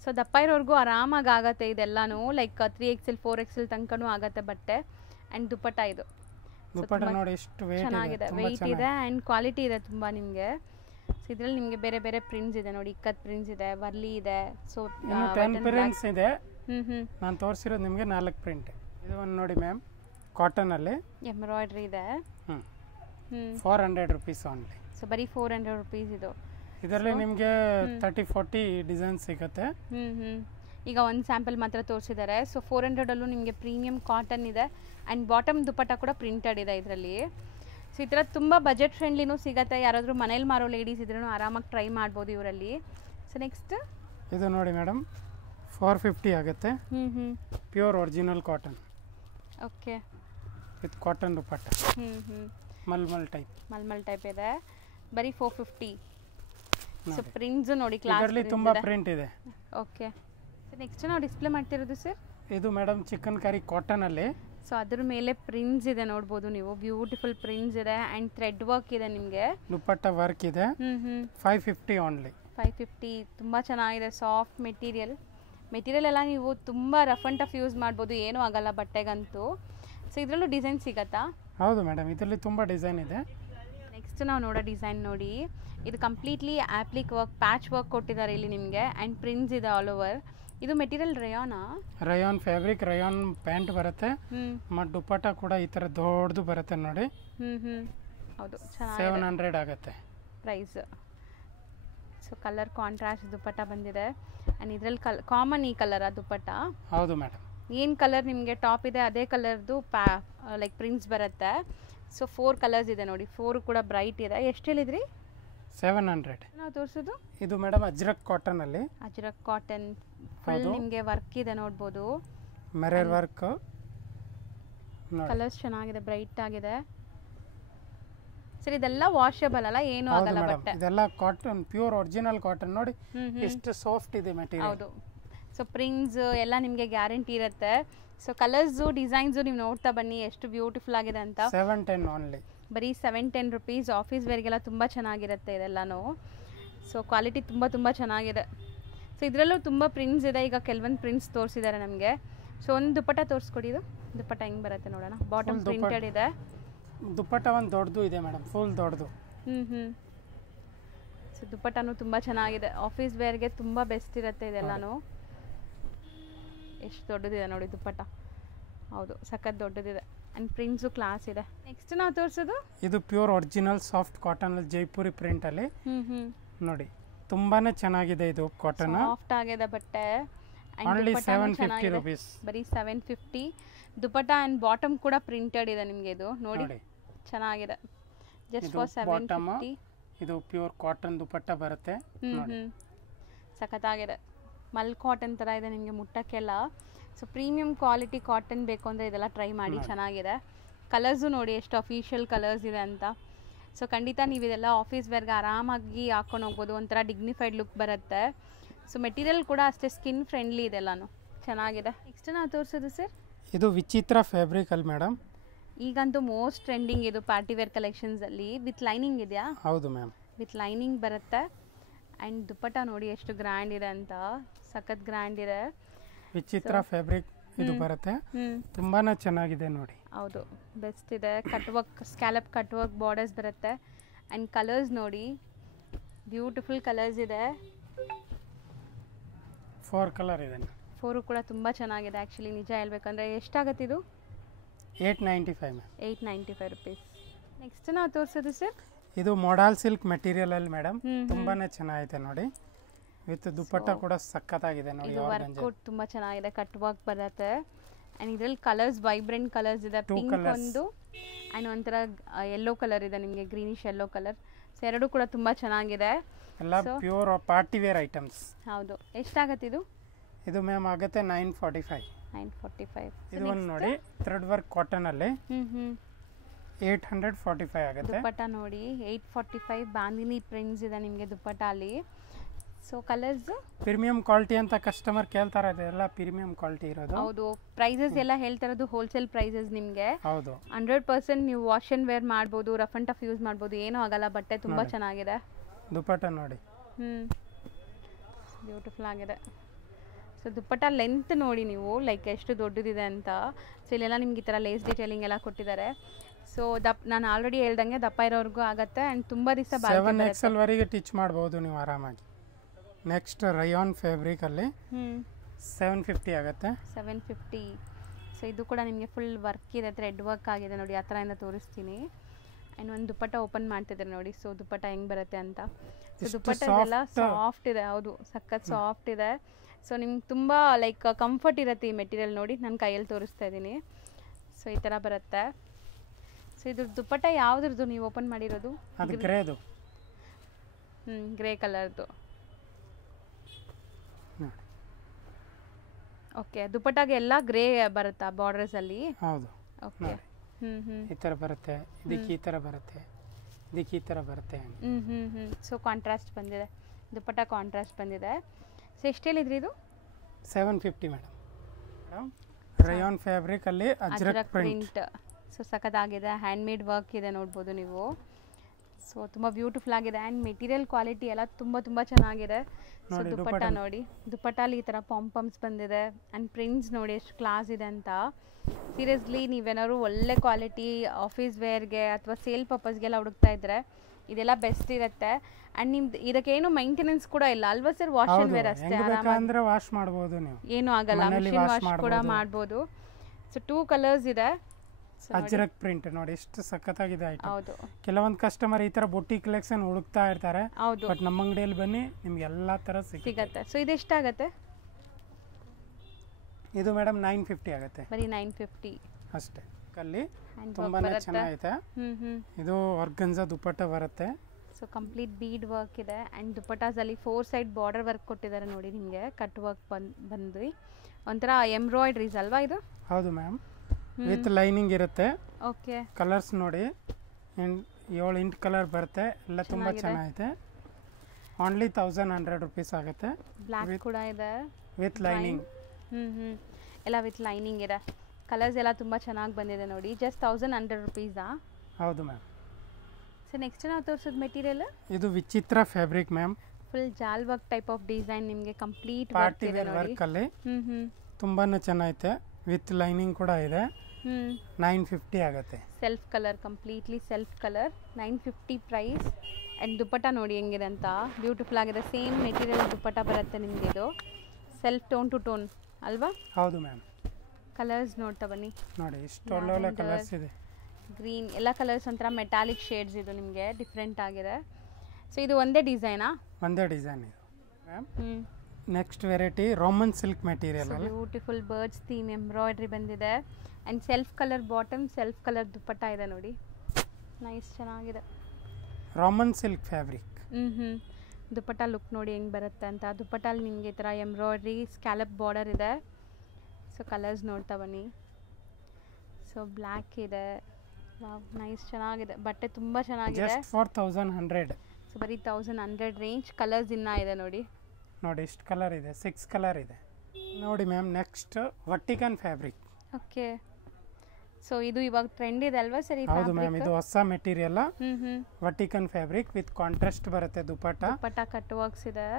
ಸೊ ದಪ್ಪ ಇರೋರ್ಗೂ ಆರಾಮಾಗಿ ಆಗುತ್ತೆ ಇದೆಲ್ಲಾನು. ಲೈಕ್ 3XL 4XL ತನಕನೂ ಆಗುತ್ತೆ ಬಟ್ಟೆ. ಆ್ಯಂಡ್ ದುಪ್ಪಟ್ಟ ಇದು ದುಪ್ಪಟ್ಟ ನೋಡಿ ಎಷ್ಟು ಚೆನ್ನಾಗಿದೆ, ವೆಯ್ಟ್ ಇದೆ ಆ್ಯಂಡ್ ಕ್ವಾಲಿಟಿ ಇದೆ ತುಂಬ ನಿಮಗೆ. ಸೊ ಇದರಲ್ಲಿ ನಿಮಗೆ ಬೇರೆ ಬೇರೆ ಪ್ರಿಂಟ್ಸ್ ಇದೆ ನೋಡಿ, ಇಕ್ಕತ್ ಪ್ರಿಂಟ್ಸ್ ಇದೆ, ವರ್ಲಿ ಇದೆ. ಸೊ 10 ಪ್ರಿಂಟ್ಸ್ ಇದೆ. ನಾನು ತೋರಿಸಿರೋದು ನಿಮಗೆ 4 ಪ್ರಿಂಟ್. ಇದು ಒಂದು ನೋಡಿ ಮ್ಯಾಮ್, ಕಾಟನ್ ಅಲ್ಲಿ ಎಂಬ್ರಾಯ್ಡ್ರಿ ಇದೆ. 400 ರುಪೀಸ್ ಓನ್ಲಿ. ಸೊ ಬರೀ 400 ರುಪೀಸ್ ಇದು. ಇದರಲ್ಲಿ ನಿಮಗೆ 30-40 ಡಿಸೈನ್ ಸಿಗುತ್ತೆ. ಈಗ ಒಂದು ಸ್ಯಾಂಪಲ್ ಮಾತ್ರ ತೋರಿಸಿದ್ದಾರೆ. ಸೊ 400 ನಿಮಗೆ ಪ್ರೀಮಿಯಂ ಕಾಟನ್ ಇದೆ. ಆ್ಯಂಡ್ ಬಾಟಮ್ ದುಪ್ಪಟ್ಟ ಕೂಡ ಪ್ರಿಂಟೆಡ್ ಇದೆ ಇದರಲ್ಲಿ. ಸೊ ಈ ಥರ ತುಂಬ ಬಜೆಟ್ ಫ್ರೆಂಡ್ಲಿನೂ ಸಿಗುತ್ತೆ. ಯಾರಾದರೂ ಮನೇಲಿ ಮಾರೋ ಲೇಡೀಸ್ ಇದ್ರೂ ಆರಾಮಾಗಿ ಟ್ರೈ ಮಾಡ್ಬೋದು ಇವರಲ್ಲಿ. ಸೊ ನೆಕ್ಸ್ಟ್ ಇದು ನೋಡಿ ಮೇಡಮ್, 450 ಆಗುತ್ತೆ. Pure original cotton. Okay. With cotton dupatta. Mulmul type ಇದೆ. ಬರೀ 450. ಸೊ ಪ್ರಿಂಟ್ಸ್ ನೋಡಿ, ಕ್ಲಾಸ್ ಇದರಲ್ಲಿ ತುಂಬಾ ಪ್ರಿಂಟ್ ಇದೆ. ಓಕೆ. ಸೊ ನೆಕ್ಸ್ಟ್ ನಾವು ಡಿಸ್ಪ್ಲೇ ಮಾಡ್ತಿರೋದು ಸರ್ ಇದು ಮೇಡಮ್ ಚಿಕನ್ ಕರಿ ಕಾಟನಲ್ಲಿ. ಸೊ ಅದ್ರ ಮೇಲೆ ಪ್ರಿಂಟ್ಸ್ ಇದೆ ನೋಡ್ಬೋದು ನೀವು, ಬ್ಯೂಟಿಫುಲ್ ಪ್ರಿಂಟ್ಸ್ ಇದೆ ಆ್ಯಂಡ್ ಥ್ರೆಡ್ ವರ್ಕ್ ಇದೆ ನಿಮಗೆ. ದುಪ್ಪಟ್ಟ ವರ್ಕ್ ಇದೆ. 550 ಓನ್ಲಿ. 550. ತುಂಬ ಚೆನ್ನಾಗಿದೆ, ಸಾಫ್ಟ್ ಮೆಟೀರಿಯಲ್ ಎಲ್ಲ ನೀವು ತುಂಬ ರಫ್ ಆ್ಯಂಡ್ ಟಫ್ ಯೂಸ್ ಮಾಡ್ಬೋದು, ಏನೂ ಆಗಲ್ಲ ಬಟ್ಟೆಗಂತೂ. ಸೊ ಇದರಲ್ಲೂ ಡಿಸೈನ್ ಸಿಗತ್ತಾ? ಹೌದು ಮೇಡಮ್, ಇದರಲ್ಲಿ ತುಂಬ ಡಿಸೈನ್ ಇದೆ. ನೆಕ್ಸ್ಟ್ ನಾವು ನೋಡೋ ಡಿಸೈನ್ ನೋಡಿ, ಇದು completely applique work, patch work ಕೊಟ್ಟಿದ್ದಾರೆ ಇಲ್ಲಿ ನಿಮಗೆ ಆ್ಯಂಡ್ ಪ್ರಿಂಟ್ಸ್ ಇದೆ ಆಲ್ ಓವರ್. ಇದು ಮೆಟೀರಿಯಲ್ ರಯಾನಾ? ರಯಾನ್ ಫ್ಯಾಬ್ರಿಕ್, ರಯಾನ್ ಪ್ಯಾಂಟ್ ಬರುತ್ತೆ ಮತ್ತು ದುಪ್ಪಟ್ಟ ಕೂಡ ಈ ಥರ ದೊಡ್ಡದು ಬರುತ್ತೆ ನೋಡಿ. ಹೌದು, 700 ಆಗುತ್ತೆ ಪ್ರೈಸ್. ಸೊ ಕಲರ್ ಕಾಂಟ್ರಾಸ್ಟ್ ದುಪ್ಪಟ್ಟ ಬಂದಿದೆ ಆ್ಯಂಡ್ ಇದರಲ್ಲಿ ಕಾಮನ್ ಈ ಕಲರ್ ದುಪ್ಪಟ್ಟ? ಹೌದು ಮೇಡಮ್. ಏನು ಕಲರ್ ನಿಮಗೆ ಟಾಪ್ ಇದೆ ಅದೇ ಕಲರ್ದು ಲೈಕ್ ಪ್ರಿಂಟ್ಸ್ ಬರುತ್ತೆ. ಸೊ 4 ಕಲರ್ಸ್ ಇದೆ ನೋಡಿ, 4 ಕೂಡ ಬ್ರೈಟ್ ಇದೆ. ಎಷ್ಟು ಹೇಳಿದ್ರಿ? 700. ನಾವು ತೋರಿಸೋದು ಇದು ಮೇಡಮ್ ಅಜ್ರಕ್ ಕಾಟನಲ್ಲಿ. ಅಜ್ರಕ್ ಕಾಟನ್ ಫುಲ್ ನಿಮಗೆ ವರ್ಕ್ ಇದೆ ನೋಡ್ಬೋದು, ಮಿರರ್ ವರ್ಕ್. ಕಲರ್ಸ್ ಚೆನ್ನಾಗಿದೆ, ಬ್ರೈಟ್ ಆಗಿದೆ. ಸರ್ ಇದೆಲ್ಲ ವಾಷಬಲ್ ಅಲ್ಲ, ಏನು ಆಗಲ್ಲ ಬಟ್ಟೆ? ಇದೆಲ್ಲ ಕಾಟನ್, ಪ್ಯೂರ್ ಒರಿಜಿನಲ್ ಕಾಟನ್ ನೋಡಿ ಎಷ್ಟು ಸಾಫ್ಟ್ ಇದೆ ಮೆಟೀರಿಯಲ್. ಹೌದು. ಸೊ ಪ್ರಿಂಟ್ಸ್ ಎಲ್ಲ ನಿಮಗೆ ಗ್ಯಾರಂಟಿ ಇರುತ್ತೆ. ಸೊ ಕಲರ್ಸು ಡಿಸೈನ್ಸು ನೀವು ನೋಡ್ತಾ ಬನ್ನಿ ಎಷ್ಟು ಬ್ಯೂಟಿಫುಲ್ ಆಗಿದೆ ಅಂತ. 710 ಓನ್ಲಿ. ಬರೀ 710 ರುಪೀಸ್. ಆಫೀಸ್ ವೇರ್ಗೆಲ್ಲ ತುಂಬ ಚೆನ್ನಾಗಿರುತ್ತೆ ಇದೆಲ್ಲನೂ. ಸೊ ಕ್ವಾಲಿಟಿ ತುಂಬ ಚೆನ್ನಾಗಿದೆ. ಸೊ ಇದರಲ್ಲೂ ತುಂಬ ಪ್ರಿಂಟ್ಸ್ ಇದೆ. ಈಗ ಕೆಲವೊಂದು ಪ್ರಿಂಟ್ಸ್ ತೋರಿಸಿದ್ದಾರೆ ನಮಗೆ. ಸೊ ಒಂದು ದುಪ್ಪಟ್ಟ ತೋರಿಸ್ಕೊಡಿ. ಇದು ದುಪ್ಪಟ್ಟ ಹೆಂಗೆ ಬರುತ್ತೆ ನೋಡೋಣ. ಬಾಟಮ್ ಪ್ರಿಂಟೆಡ್ ಇದೆ. ದುಪ್ಪಟ್ಟ ಒಂದು ದೊಡ್ಡದು ಇದೆ ಮೇಡಮ್, ಫುಲ್ ದೊಡ್ಡದು. ಸೊ ದುಪ್ಪಟ್ಟನೂ ತುಂಬ ಚೆನ್ನಾಗಿದೆ, ಆಫೀಸ್ ವೇರ್ಗೆ ತುಂಬ ಬೆಸ್ಟ್ ಇರುತ್ತೆ ಇದೆಲ್ಲನೂ. ಎಷ್ಟು ದೊಡ್ಡದಿದೆ ನೋಡಿ ದುಪ್ಪಟ್ಟ. ಹೌದು, ಸಖತ್ ದೊಡ್ಡದಿದೆ ಆ್ಯಂಡ್ ಪ್ರಿಂಟ್ಸು ಕ್ಲಾಸ್ ಇದೆ. ನೆಕ್ಸ್ಟ್ ನಾವು ತೋರಿಸೋದು ಇದು pure original soft cotton Jaipuri print ಅಲ್ಲಿ ನೋಡಿ, ತುಂಬಾನೇ ಚೆನ್ನಾಗಿದೆ. ಇದು ಕಾಟನ್ ಸಾಫ್ಟ್ ಆಗಿದೆ ಬಟ್ಟೆ. Only 750 rupees. ಬರೀ 750. ದುಪ್ಪಟ್ಟ ಆ್ಯಂಡ್ ಬಾಟಮ್ ಕೂಡ ಪ್ರಿಂಟೆಡ್ ಇದೆ ನಿಮಗೆ. ಇದು ನೋಡಿ ಚೆನ್ನಾಗಿದೆ, ಜಸ್ಟ್ ಫಾರ್ 750. ಇದು ಪ್ಯೂರ್ ಕಾಟನ್ ದುಪ್ಪಟ್ಟ ಬರುತ್ತೆ. ಸಖತ್ತಾಗಿದೆ, ಮಲ್ ಕಾಟನ್ ಥರ ಇದೆ ನಿಮಗೆ ಮುಟ್ಟಕ್ಕೆಲ್ಲ. ಸೊ ಪ್ರೀಮಿಯಂ ಕ್ವಾಲಿಟಿ ಕಾಟನ್ ಬೇಕು ಅಂದರೆ ಇದೆಲ್ಲ ಟ್ರೈ ಮಾಡಿ, ಚೆನ್ನಾಗಿದೆ. ಕಲರ್ಸು ನೋಡಿ ಎಷ್ಟು ಅಫಿಷಿಯಲ್ ಕಲರ್ಸ್ ಇದೆ ಅಂತ. ಸೊ ಖಂಡಿತ ನೀವು ಇದೆಲ್ಲ ಆಫೀಸ್ ವೇರ್ಗೆ ಆರಾಮಾಗಿ ಹಾಕೊಂಡು ಹೋಗ್ಬೋದು, ಒಂಥರ ಡಿಗ್ನಿಫೈಡ್ ಲುಕ್ ಬರುತ್ತೆ. ಸೊ ಮೆಟೀರಿಯಲ್ ಕೂಡ ಅಷ್ಟೇ ಸ್ಕಿನ್ ಫ್ರೆಂಡ್ಲಿ ಇದೆಲ್ಲನೂ ಚೆನ್ನಾಗಿದೆ. ನೆಕ್ಸ್ಟ್ ನಾವು ತೋರಿಸೋದು ಸರ್, ಇದು ವಿಚಿತ್ರ ಫ್ಯಾಬ್ರಿಕ್ ಅಲ್ಲಿ ಮೇಡಮ್. ಈಗಂತೂ ಮೋಸ್ಟ್ ಟ್ರೆಂಡಿಂಗ್ ಇದು ಪಾರ್ಟಿ ವೇರ್ ಕಲೆಕ್ಷನ್ಸಲ್ಲಿ. ವಿತ್ ಲೈನಿಂಗ್ ಇದೆಯಾ? ಹೌದು ಮ್ಯಾಮ್, ವಿತ್ ಲೈನಿಂಗ್ ಬರುತ್ತೆ. ಆ್ಯಂಡ್ ದುಪ್ಪಟ್ಟ ನೋಡಿ ಎಷ್ಟು ಗ್ರ್ಯಾಂಡ್ ಇದೆ ಅಂತ, ಸಖತ್ ಗ್ರ್ಯಾಂಡ್ ಇದೆ. ವಿಚಿತ್ರ ಫ್ಯಾಬ್ರಿಕ್ ಇದು ಬರುತ್ತೆ, ತುಂಬಾನೇ ಚೆನ್ನಾಗಿದೆ ನೋಡಿ. ಹೌದು, ಬೆಸ್ಟ್ ಇದೆ. Cut work, scallop cut work borders ಬರುತ್ತೆ. ಆ್ಯಂಡ್ ಕಲರ್ಸ್ ನೋಡಿ, ಬ್ಯೂಟಿಫುಲ್ ಕಲರ್ಸ್ ಇದೆ. 4 ಕಲರ್ ಇದೆ. 4 ಕೂಡ ತುಂಬ ಚೆನ್ನಾಗಿದೆ ಆ್ಯಕ್ಚುಲಿ, ನಿಜ ಹೇಳ್ಬೇಕಂದ್ರೆ. ಎಷ್ಟಾಗತ್ತೆ ಇದು? 895 ಮ್ಯಾಮ್. 895 ರುಪೀಸ್. ನೆಕ್ಸ್ಟ್ ನಾವು ತೋರಿಸೋದು ಸರ್, ಇದು ಮಾಡಲ್ ಸಿಲ್ಕ್ ಮೆಟೀರಿಯಲ್ ಅಲ್ಲಿ ಮೇಡಮ್, ತುಂಬಾನೇ ಚೆನ್ನಾಗಿದೆ ನೋಡಿ. ವಿತ್ ದುಪ್ಪಟ್ಟ ಕೂಡ ಸಖತ್ತಾಗಿದೆ ನೋಡಿ. ಇದು ವರ್ಕ್ ತುಂಬ ಚೆನ್ನಾಗಿದೆ, ಕಟ್ ವರ್ಕ್ ಬರುತ್ತೆ. ಆ್ಯಂಡ್ ಇದರಲ್ಲಿ ಕಲರ್ಸ್ ವೈಬ್ರೆಂಟ್ ಕಲರ್ಸ್ ಇದೆ. ಪಿಂಕ್ ಒಂದು ಆ್ಯಂಡ್ ಒಂಥರ ಯೆಲ್ಲೋ ಕಲರ್ ಇದೆ ನಿಮಗೆ, ಗ್ರೀನಿಶ್ ಯೆಲ್ಲೋ ಕಲರ್. ಸೊ ಎರಡು ಕೂಡ ತುಂಬ ಚೆನ್ನಾಗಿದೆ. ಎಲ್ಲ ಪ್ಯೂರ್ ಪಾರ್ಟಿ ವೇರ್ ಐಟಮ್ಸ್. ಹೌದು, ಎಷ್ಟಾಗತ್ತೆ ಇದು? ಇದು ಮ್ಯಾಮ್ ಆಗುತ್ತೆ 945. 945. ಇದು ಒಂದು ನೋಡಿ ಥ್ರೆಡ್ ವರ್ಕ್ ಕಾಟನ್ ಅಲ್ಲಿ 845 ಆಗುತ್ತೆ. ದುಪ್ಪಟ್ಟ ನೋಡಿ 845. ಬಾಂದಿನಿ ಪ್ರಿಂಟ್ಸ್ ಇದೆ ನಿಮಗೆ ದುಪ್ಪಟ್ಟ ಅಲ್ಲಿ. ಸೊ ಕಲರ್ಸ್ ಪ್ರೀಮಿಯಂ ಕ್ವಾಲಿಟಿ ಅಂತ ಕಸ್ಟಮರ್ ಕೇಳ್ತಾರೆ, ಅದೆಲ್ಲ ಪ್ರೀಮಿಯಂ ಕ್ವಾಲಿಟಿ ಇರೋದು. ಹೌದು, ಪ್ರೈಸಸ್ ಎಲ್ಲ ಹೇಳ್ತಾ ಇರೋದು ಹೋಲ್ಸೇಲ್ ಪ್ರೈಸಸ್ ನಿಮಗೆ. ಹೌದು, 100% ನೀವು ವಾಶ್ ಅಂಡ್ ವೇರ್ ಮಾಡ್ಬೋದು, ರಫ್ ಅಂಡ್ ಟಫ್ ಯೂಸ್ ಮಾಡ್ಬೋದು, ಏನೂ ಆಗಲ್ಲ. ಬಟ್ಟೆ ತುಂಬ ಚೆನ್ನಾಗಿದೆ. ದುಪ್ಪಟ್ಟ ನೋಡಿ, ಬ್ಯೂಟಿಫುಲ್ ಆಗಿದೆ. ಸೊ ದುಪ್ಪಟ್ಟ ಲೆಂತ್ ನೋಡಿ ನೀವು, ಲೈಕ್ ಎಷ್ಟು ದೊಡ್ಡದಿದೆ ಅಂತ. ಸೊ ಇಲ್ಲೆಲ್ಲ ನಿಮ್ಗೆ ಈ ಥರ ಲೇಸ್ ಡಿಟೇಲಿಂಗ್ ಎಲ್ಲ ಕೊಟ್ಟಿದ್ದಾರೆ. ಸೊ ನಾನು ಆಲ್ರೆಡಿ ಹೇಳ್ದಂಗೆ ದಪ್ಪ ಇರೋರ್ಗೂ ಆಗುತ್ತೆ ಆ್ಯಂಡ್ ತುಂಬ ದಿವಸ 7XL ವರೆಗೆ ಟಿಚ್ ಮಾಡ್ಬೋದು ನೀವು ಆರಾಮಾಗಿ. ನೆಕ್ಸ್ಟ್ ರಯಾನ್ ಫ್ಯಾಬ್ರಿಕ್ ಅಲ್ಲಿ 750 ಆಗುತ್ತೆ. 750. ಸೊ ಇದು ಕೂಡ ನಿಮಗೆ ಫುಲ್ ವರ್ಕ್ ಇದೆ, ಥ್ರೆಡ್ ವರ್ಕ್ ಆಗಿದೆ ನೋಡಿ. ಆ ಥರ ಇಂದ ತೋರಿಸ್ತೀನಿ. ಆ್ಯಂಡ್ ಒಂದು ದುಪ್ಪಟ್ಟ ಓಪನ್ ಮಾಡ್ತಿದ್ದಾರೆ ನೋಡಿ. ಸೊ ದುಪ್ಪಟ್ಟ ಹೆಂಗೆ ಬರುತ್ತೆ ಅಂತ. ಸೊ ದುಪ್ಪಟ್ಟ ಇದೆಲ್ಲ ಸಾಫ್ಟ್ ಇದೆ. ಹೌದು, ಸಖತ್ ಸಾಫ್ಟ್ ಇದೆ. ಸೊ ನಿಮ್ಗೆ ತುಂಬ ಲೈಕ್ ಕಂಫರ್ಟ್ ಇರುತ್ತೆ ಈ ಮೆಟೀರಿಯಲ್ ನೋಡಿ. ನಾನು ಕೈಯಲ್ಲಿ ತೋರಿಸ್ತಾ ಇದ್ದೀನಿ. ಸೊ ಈ ಥರ ಬರುತ್ತೆ. ಸೊ ಇದ್ರ ದುಪ್ಪಟ್ಟ ಯಾವುದ್ರದ್ದು ನೀವು ಓಪನ್ ಮಾಡಿರೋದು? ಅದು ಗ್ರೇದು. ಗ್ರೇ ಕಲರ್ದು. ಓಕೆ, ದುಪ್ಪಟ್ಟಾಗೆ ಎಲ್ಲ ಗ್ರೇ ಬರುತ್ತಾ ಬಾರ್ಡರ್ಸ್ ಅಲ್ಲಿ? ಹೌದು. ಓಕೆ, ಈ ಥರ ಬರುತ್ತೆ, ಇದಕ್ಕೆ ಈ ಥರ ಬರುತ್ತೆ, ಇದಕ್ಕೆ ಈ ಥರ ಬರುತ್ತೆ. ಸೊ ಕಾಂಟ್ರಾಸ್ಟ್ ಬಂದಿದೆ, ದುಪ್ಪಟ್ಟ ಕಾಂಟ್ರಾಸ್ಟ್ ಬಂದಿದೆ. ಸೊ ಎಷ್ಟು ಹೇಳಿದ್ರಿ ಇದು? 750 ಮೇಡಮ್. ಮೇಡಮ್ ರಯಾನ್ ಫ್ಯಾಬ್ರಿಕ್ ಅಲ್ಲಿ ಅಜ್ರಕ್ ಪ್ರಿಂಟ್. ಸೊ ಸಖತ್ತಾಗಿದೆ, ಹ್ಯಾಂಡ್ಮೇಡ್ ವರ್ಕ್ ಇದೆ ನೋಡ್ಬೋದು ನೀವು. ಸೊ ತುಂಬ ಬ್ಯೂಟಿಫುಲ್ ಆಗಿದೆ ಆ್ಯಂಡ್ ಮೆಟೀರಿಯಲ್ ಕ್ವಾಲಿಟಿ ಎಲ್ಲ ತುಂಬ ಚೆನ್ನಾಗಿದೆ. ಸೊ ದುಪ್ಪಟ್ಟ ನೋಡಿ, ದುಪ್ಪಟ್ಟಲ್ಲಿ ಈ ಥರ ಪಾಂಪಮ್ಸ್ ಬಂದಿದೆ ಆ್ಯಂಡ್ ಪ್ರಿಂಟ್ಸ್ ನೋಡಿ ಎಷ್ಟು ಕ್ಲಾಸ್ ಇದೆ ಅಂತ. ಸೀರಿಯಸ್ಲಿ ನೀವೇನಾದ್ರು ಒಳ್ಳೆ ಕ್ವಾಲಿಟಿ ಆಫೀಸ್ ವೇರ್ಗೆ ಅಥವಾ ಸೇಲ್ ಪರ್ಪಸ್ಗೆಲ್ಲ ಹುಡುಕ್ತಾ ಇದ್ರೆ ಇದೆಲ್ಲ ಬೆಸ್ಟ್ ಇರುತ್ತೆ. ಆ್ಯಂಡ್ ನಿಮ್ದು ಇದಕ್ಕೇನು ಮೈಂಟೆನೆನ್ಸ್ ಕೂಡ ಇಲ್ಲ ಅಲ್ವಾ ಸರ್? ವಾಶ್ ಆ್ಯಂಡ್ ವೇರ್ ಅಷ್ಟೇ, ಅಂದ್ರೆ ವಾಶ್ ಮಾಡ್ಬೋದು ನೀವು, ಏನೂ ಆಗಲ್ಲ, ಮಿಷಿನ್ ವಾಶ್ ಕೂಡ ಮಾಡ್ಬೋದು. ಸೊ 2 ಕಲರ್ಸ್ ಇದೆ. ಅಜ್ರಕ್ ಪ್ರಿಂಟ್ ನೋಡಿ ಎಷ್ಟು ಸಖತ್ತಾಗಿದೆ ಐಟಮ್. ಹೌದು, ಕೆಲವೊಂದು ಕಸ್ಟಮರ್ ಈ ತರ ಬುಟ್ಟಿ ಕಲೆಕ್ಷನ್ ಹುಡುಕ್ತಾ ಇರ್ತಾರೆ. ಹೌದು, ಬಟ್ ನಮ್ಮ ಅಂಗಡಿಯಲ್ಲಿ ಬನ್ನಿ ನಿಮ್ಗೆ ಎಲ್ಲಾ ತರ ಸಿಗತ್ತೆ. ಸೊ ಇದು ಎಷ್ಟಾಗತ್ತೆ? ಇದು ಮೇಡಮ್ 950 ಆಗುತ್ತೆ, ಬರೀ 950 ಅಷ್ಟೇ. ಕಲ್ಲಿ ತುಂಬಾನೇ ಚೆನ್ನಾಗಿದೆ. ಇದು ಆರ್ಗನ್ಜಾ ದುಪ್ಪಟ್ಟ ಬರುತ್ತೆ. ಸೊ ಕಂಪ್ಲೀಟ್ ಬೀಡ್ ವರ್ಕ್ ಇದೆ ಆ್ಯಂಡ್ ದುಪ್ಪಟ್ಟಾಸ್ ಅಲ್ಲಿ 4 ಸೈಡ್ ಬಾರ್ಡರ್ ವರ್ಕ್ ಕೊಟ್ಟಿದ್ದಾರೆ ನೋಡಿ ನಿಮಗೆ. ಕಟ್ ವರ್ಕ್ ಬಂದು ಒಂಥರ ಎಂಬ್ರಾಯ್ಡ್ರೀಸ್ ಅಲ್ವಾ ಇದು? ಹೌದು ಮ್ಯಾಮ್, ವಿತ್ ಲೈನಿಂಗ್ ಇರುತ್ತೆ. ಓಕೆ, ಕಲರ್ಸ್ ನೋಡಿ 7 ಇಂಟ್ ಕಲರ್ ಬರುತ್ತೆ, ಎಲ್ಲ ತುಂಬಾ ಚೆನ್ನಾಗಿದೆ. ಓನ್ಲಿ 1100 rupees ಆಗುತ್ತೆ. ಬ್ಲ್ಯಾಕ್ ಕೂಡ ಇದೆ ವಿತ್ ಲೈನಿಂಗ್. ಎಲ್ಲ ವಿತ್ ಲೈನಿಂಗ್ ಇದೆ. ಕಲರ್ಸ್ ಎಲ್ಲ ತುಂಬ ಚೆನ್ನಾಗಿ ಬಂದಿದೆ ನೋಡಿ. Just 1100 rupees. ಹೌದು ಮ್ಯಾಮ್. ಸೊ ನೆಕ್ಸ್ಟ್ ನಾವು ತೋರಿಸೋದು ಮೆಟೀರಿಯಲ್ ಇದು ವಿಚಿತ್ರ ಫ್ಯಾಬ್ರಿಕ್ ಮ್ಯಾಮ್. ಫುಲ್ ಜಾಲ್ ವರ್ಕ್ ಟೈಪ್ ಆಫ್ ಡಿಸೈನ್ ನಿಮಗೆ ಕಂಪ್ಲೀಟ್ ಪಾರ್ಟಿ ವೇರ್ ವರ್ಕ್ ಅಲ್ಲಿ ತುಂಬಾನೇ ಚೆನ್ನಾಗಿದೆ. ವಿತ್ ಲೈನಿಂಗ್ ಕೂಡ ಇದೆ. 950 ಆಗುತ್ತೆ. Self colour, completely self colour. 950 price. And dupatta ನೋಡಿ ಹೆಂಗಿದೆ ಅಂತ, ಬ್ಯೂಟಿಫುಲ್ ಆಗಿದೆ. ಸೇಮ್ ಮೆಟೀರಿಯಲ್ ದುಪ್ಪಟ್ಟ ಬರುತ್ತೆ ನಿಮಗೆ. ಇದು ಸೆಲ್ಫ್ ಟೋನ್ ಟು ಟೋನ್ ಅಲ್ವಾ? ಹೌದು ಮ್ಯಾಮ್. ಕಲರ್ಸ್ ನೋಡ್ತಾ ಬನ್ನಿ ನೋಡಿ, ಎಷ್ಟು ಒಳ್ಳೊಳ್ಳೆ ಕಲರ್ಸ್ ಇದೆ. ಗ್ರೀನ್ ಎಲ್ಲ ಕಲರ್ಸ್ ಒಂಥರ ಮೆಟಾಲಿಕ್ ಶೇಡ್ಸ್ ಇದು ನಿಮಗೆ ಡಿಫ್ರೆಂಟ್ ಆಗಿದೆ. ಸೊ ಇದು ಒಂದೇ ಡಿಸೈನಾ? ಒಂದೇ ಡಿಸೈನ್ ಇದು ma'am. Next variety Roman silk material ಅಲ್ಲಿ ಬ್ಯೂಟಿಫುಲ್ ಬರ್ಡ್ಸ್ ಥೀಮ್ ಎಂಬ್ರಾಯ್ಡ್ರಿ ಬಂದಿದೆ and self colour bottom, self colour dupatta ಇದೆ ನೋಡಿ. ನೈಸ್, ಚೆನ್ನಾಗಿದೆ. Roman silk fabric. Dupatta look ನೋಡಿ ಹೆಂಗೆ ಬರುತ್ತೆ ಅಂತ. ದುಪ್ಪಟ್ಟಲ್ಲಿ ನಿಮಗೆ ಈ ಥರ ಎಂಬ್ರಾಯ್ಡ್ರಿ ಸ್ಕ್ಯಾಲಪ್ ಬಾರ್ಡರ್ ಇದೆ. ಸೊ ಕಲರ್ಸ್ ನೋಡ್ತಾ ಬನ್ನಿ. ಸೊ ಬ್ಲ್ಯಾಕ್ ಇದೆ. ನೈಸ್, ಚೆನ್ನಾಗಿದೆ. ಬಟ್ಟೆ ತುಂಬ ಚೆನ್ನಾಗಿದೆ. Just for 1100. ಸೊ ಬರೀ 1100 ರೇಂಜ್. ಕಲರ್ಸ್ ಇನ್ನೂ ಇದೆ ನೋಡಿ. ನೋಡಿ ಎಷ್ಟು ಕಲರ್ ಇದೆ, 6 ಕಲರ್ ಇದೆ ನೋಡಿ ಮ್ಯಾಮ್. ನೆಕ್ಸ್ಟ್ ವರ್ಟಿಕನ್ ಫ್ಯಾಬ್ರಿಕ್. ಓಕೆ, ಸೊ ಇದು ಇವಾಗ ಟ್ರೆಂಡ್ ಇದೆ ಅಲ್ವಾ ಸರ್? ಹೌದು ಮ್ಯಾಮ್, ಇದು ಹೊಸ ಮೆಟೀರಿಯಲ್. ವರ್ಟಿಕನ್ ಫ್ಯಾಬ್ರಿಕ್ ವಿತ್ ಕಾಂಟ್ರಾಸ್ಟ್ ಬರುತ್ತೆ. ದುಪ್ಪಟ್ಟ ಕಟ್ ವರ್ಕ್ಸ್ ಇದೆ.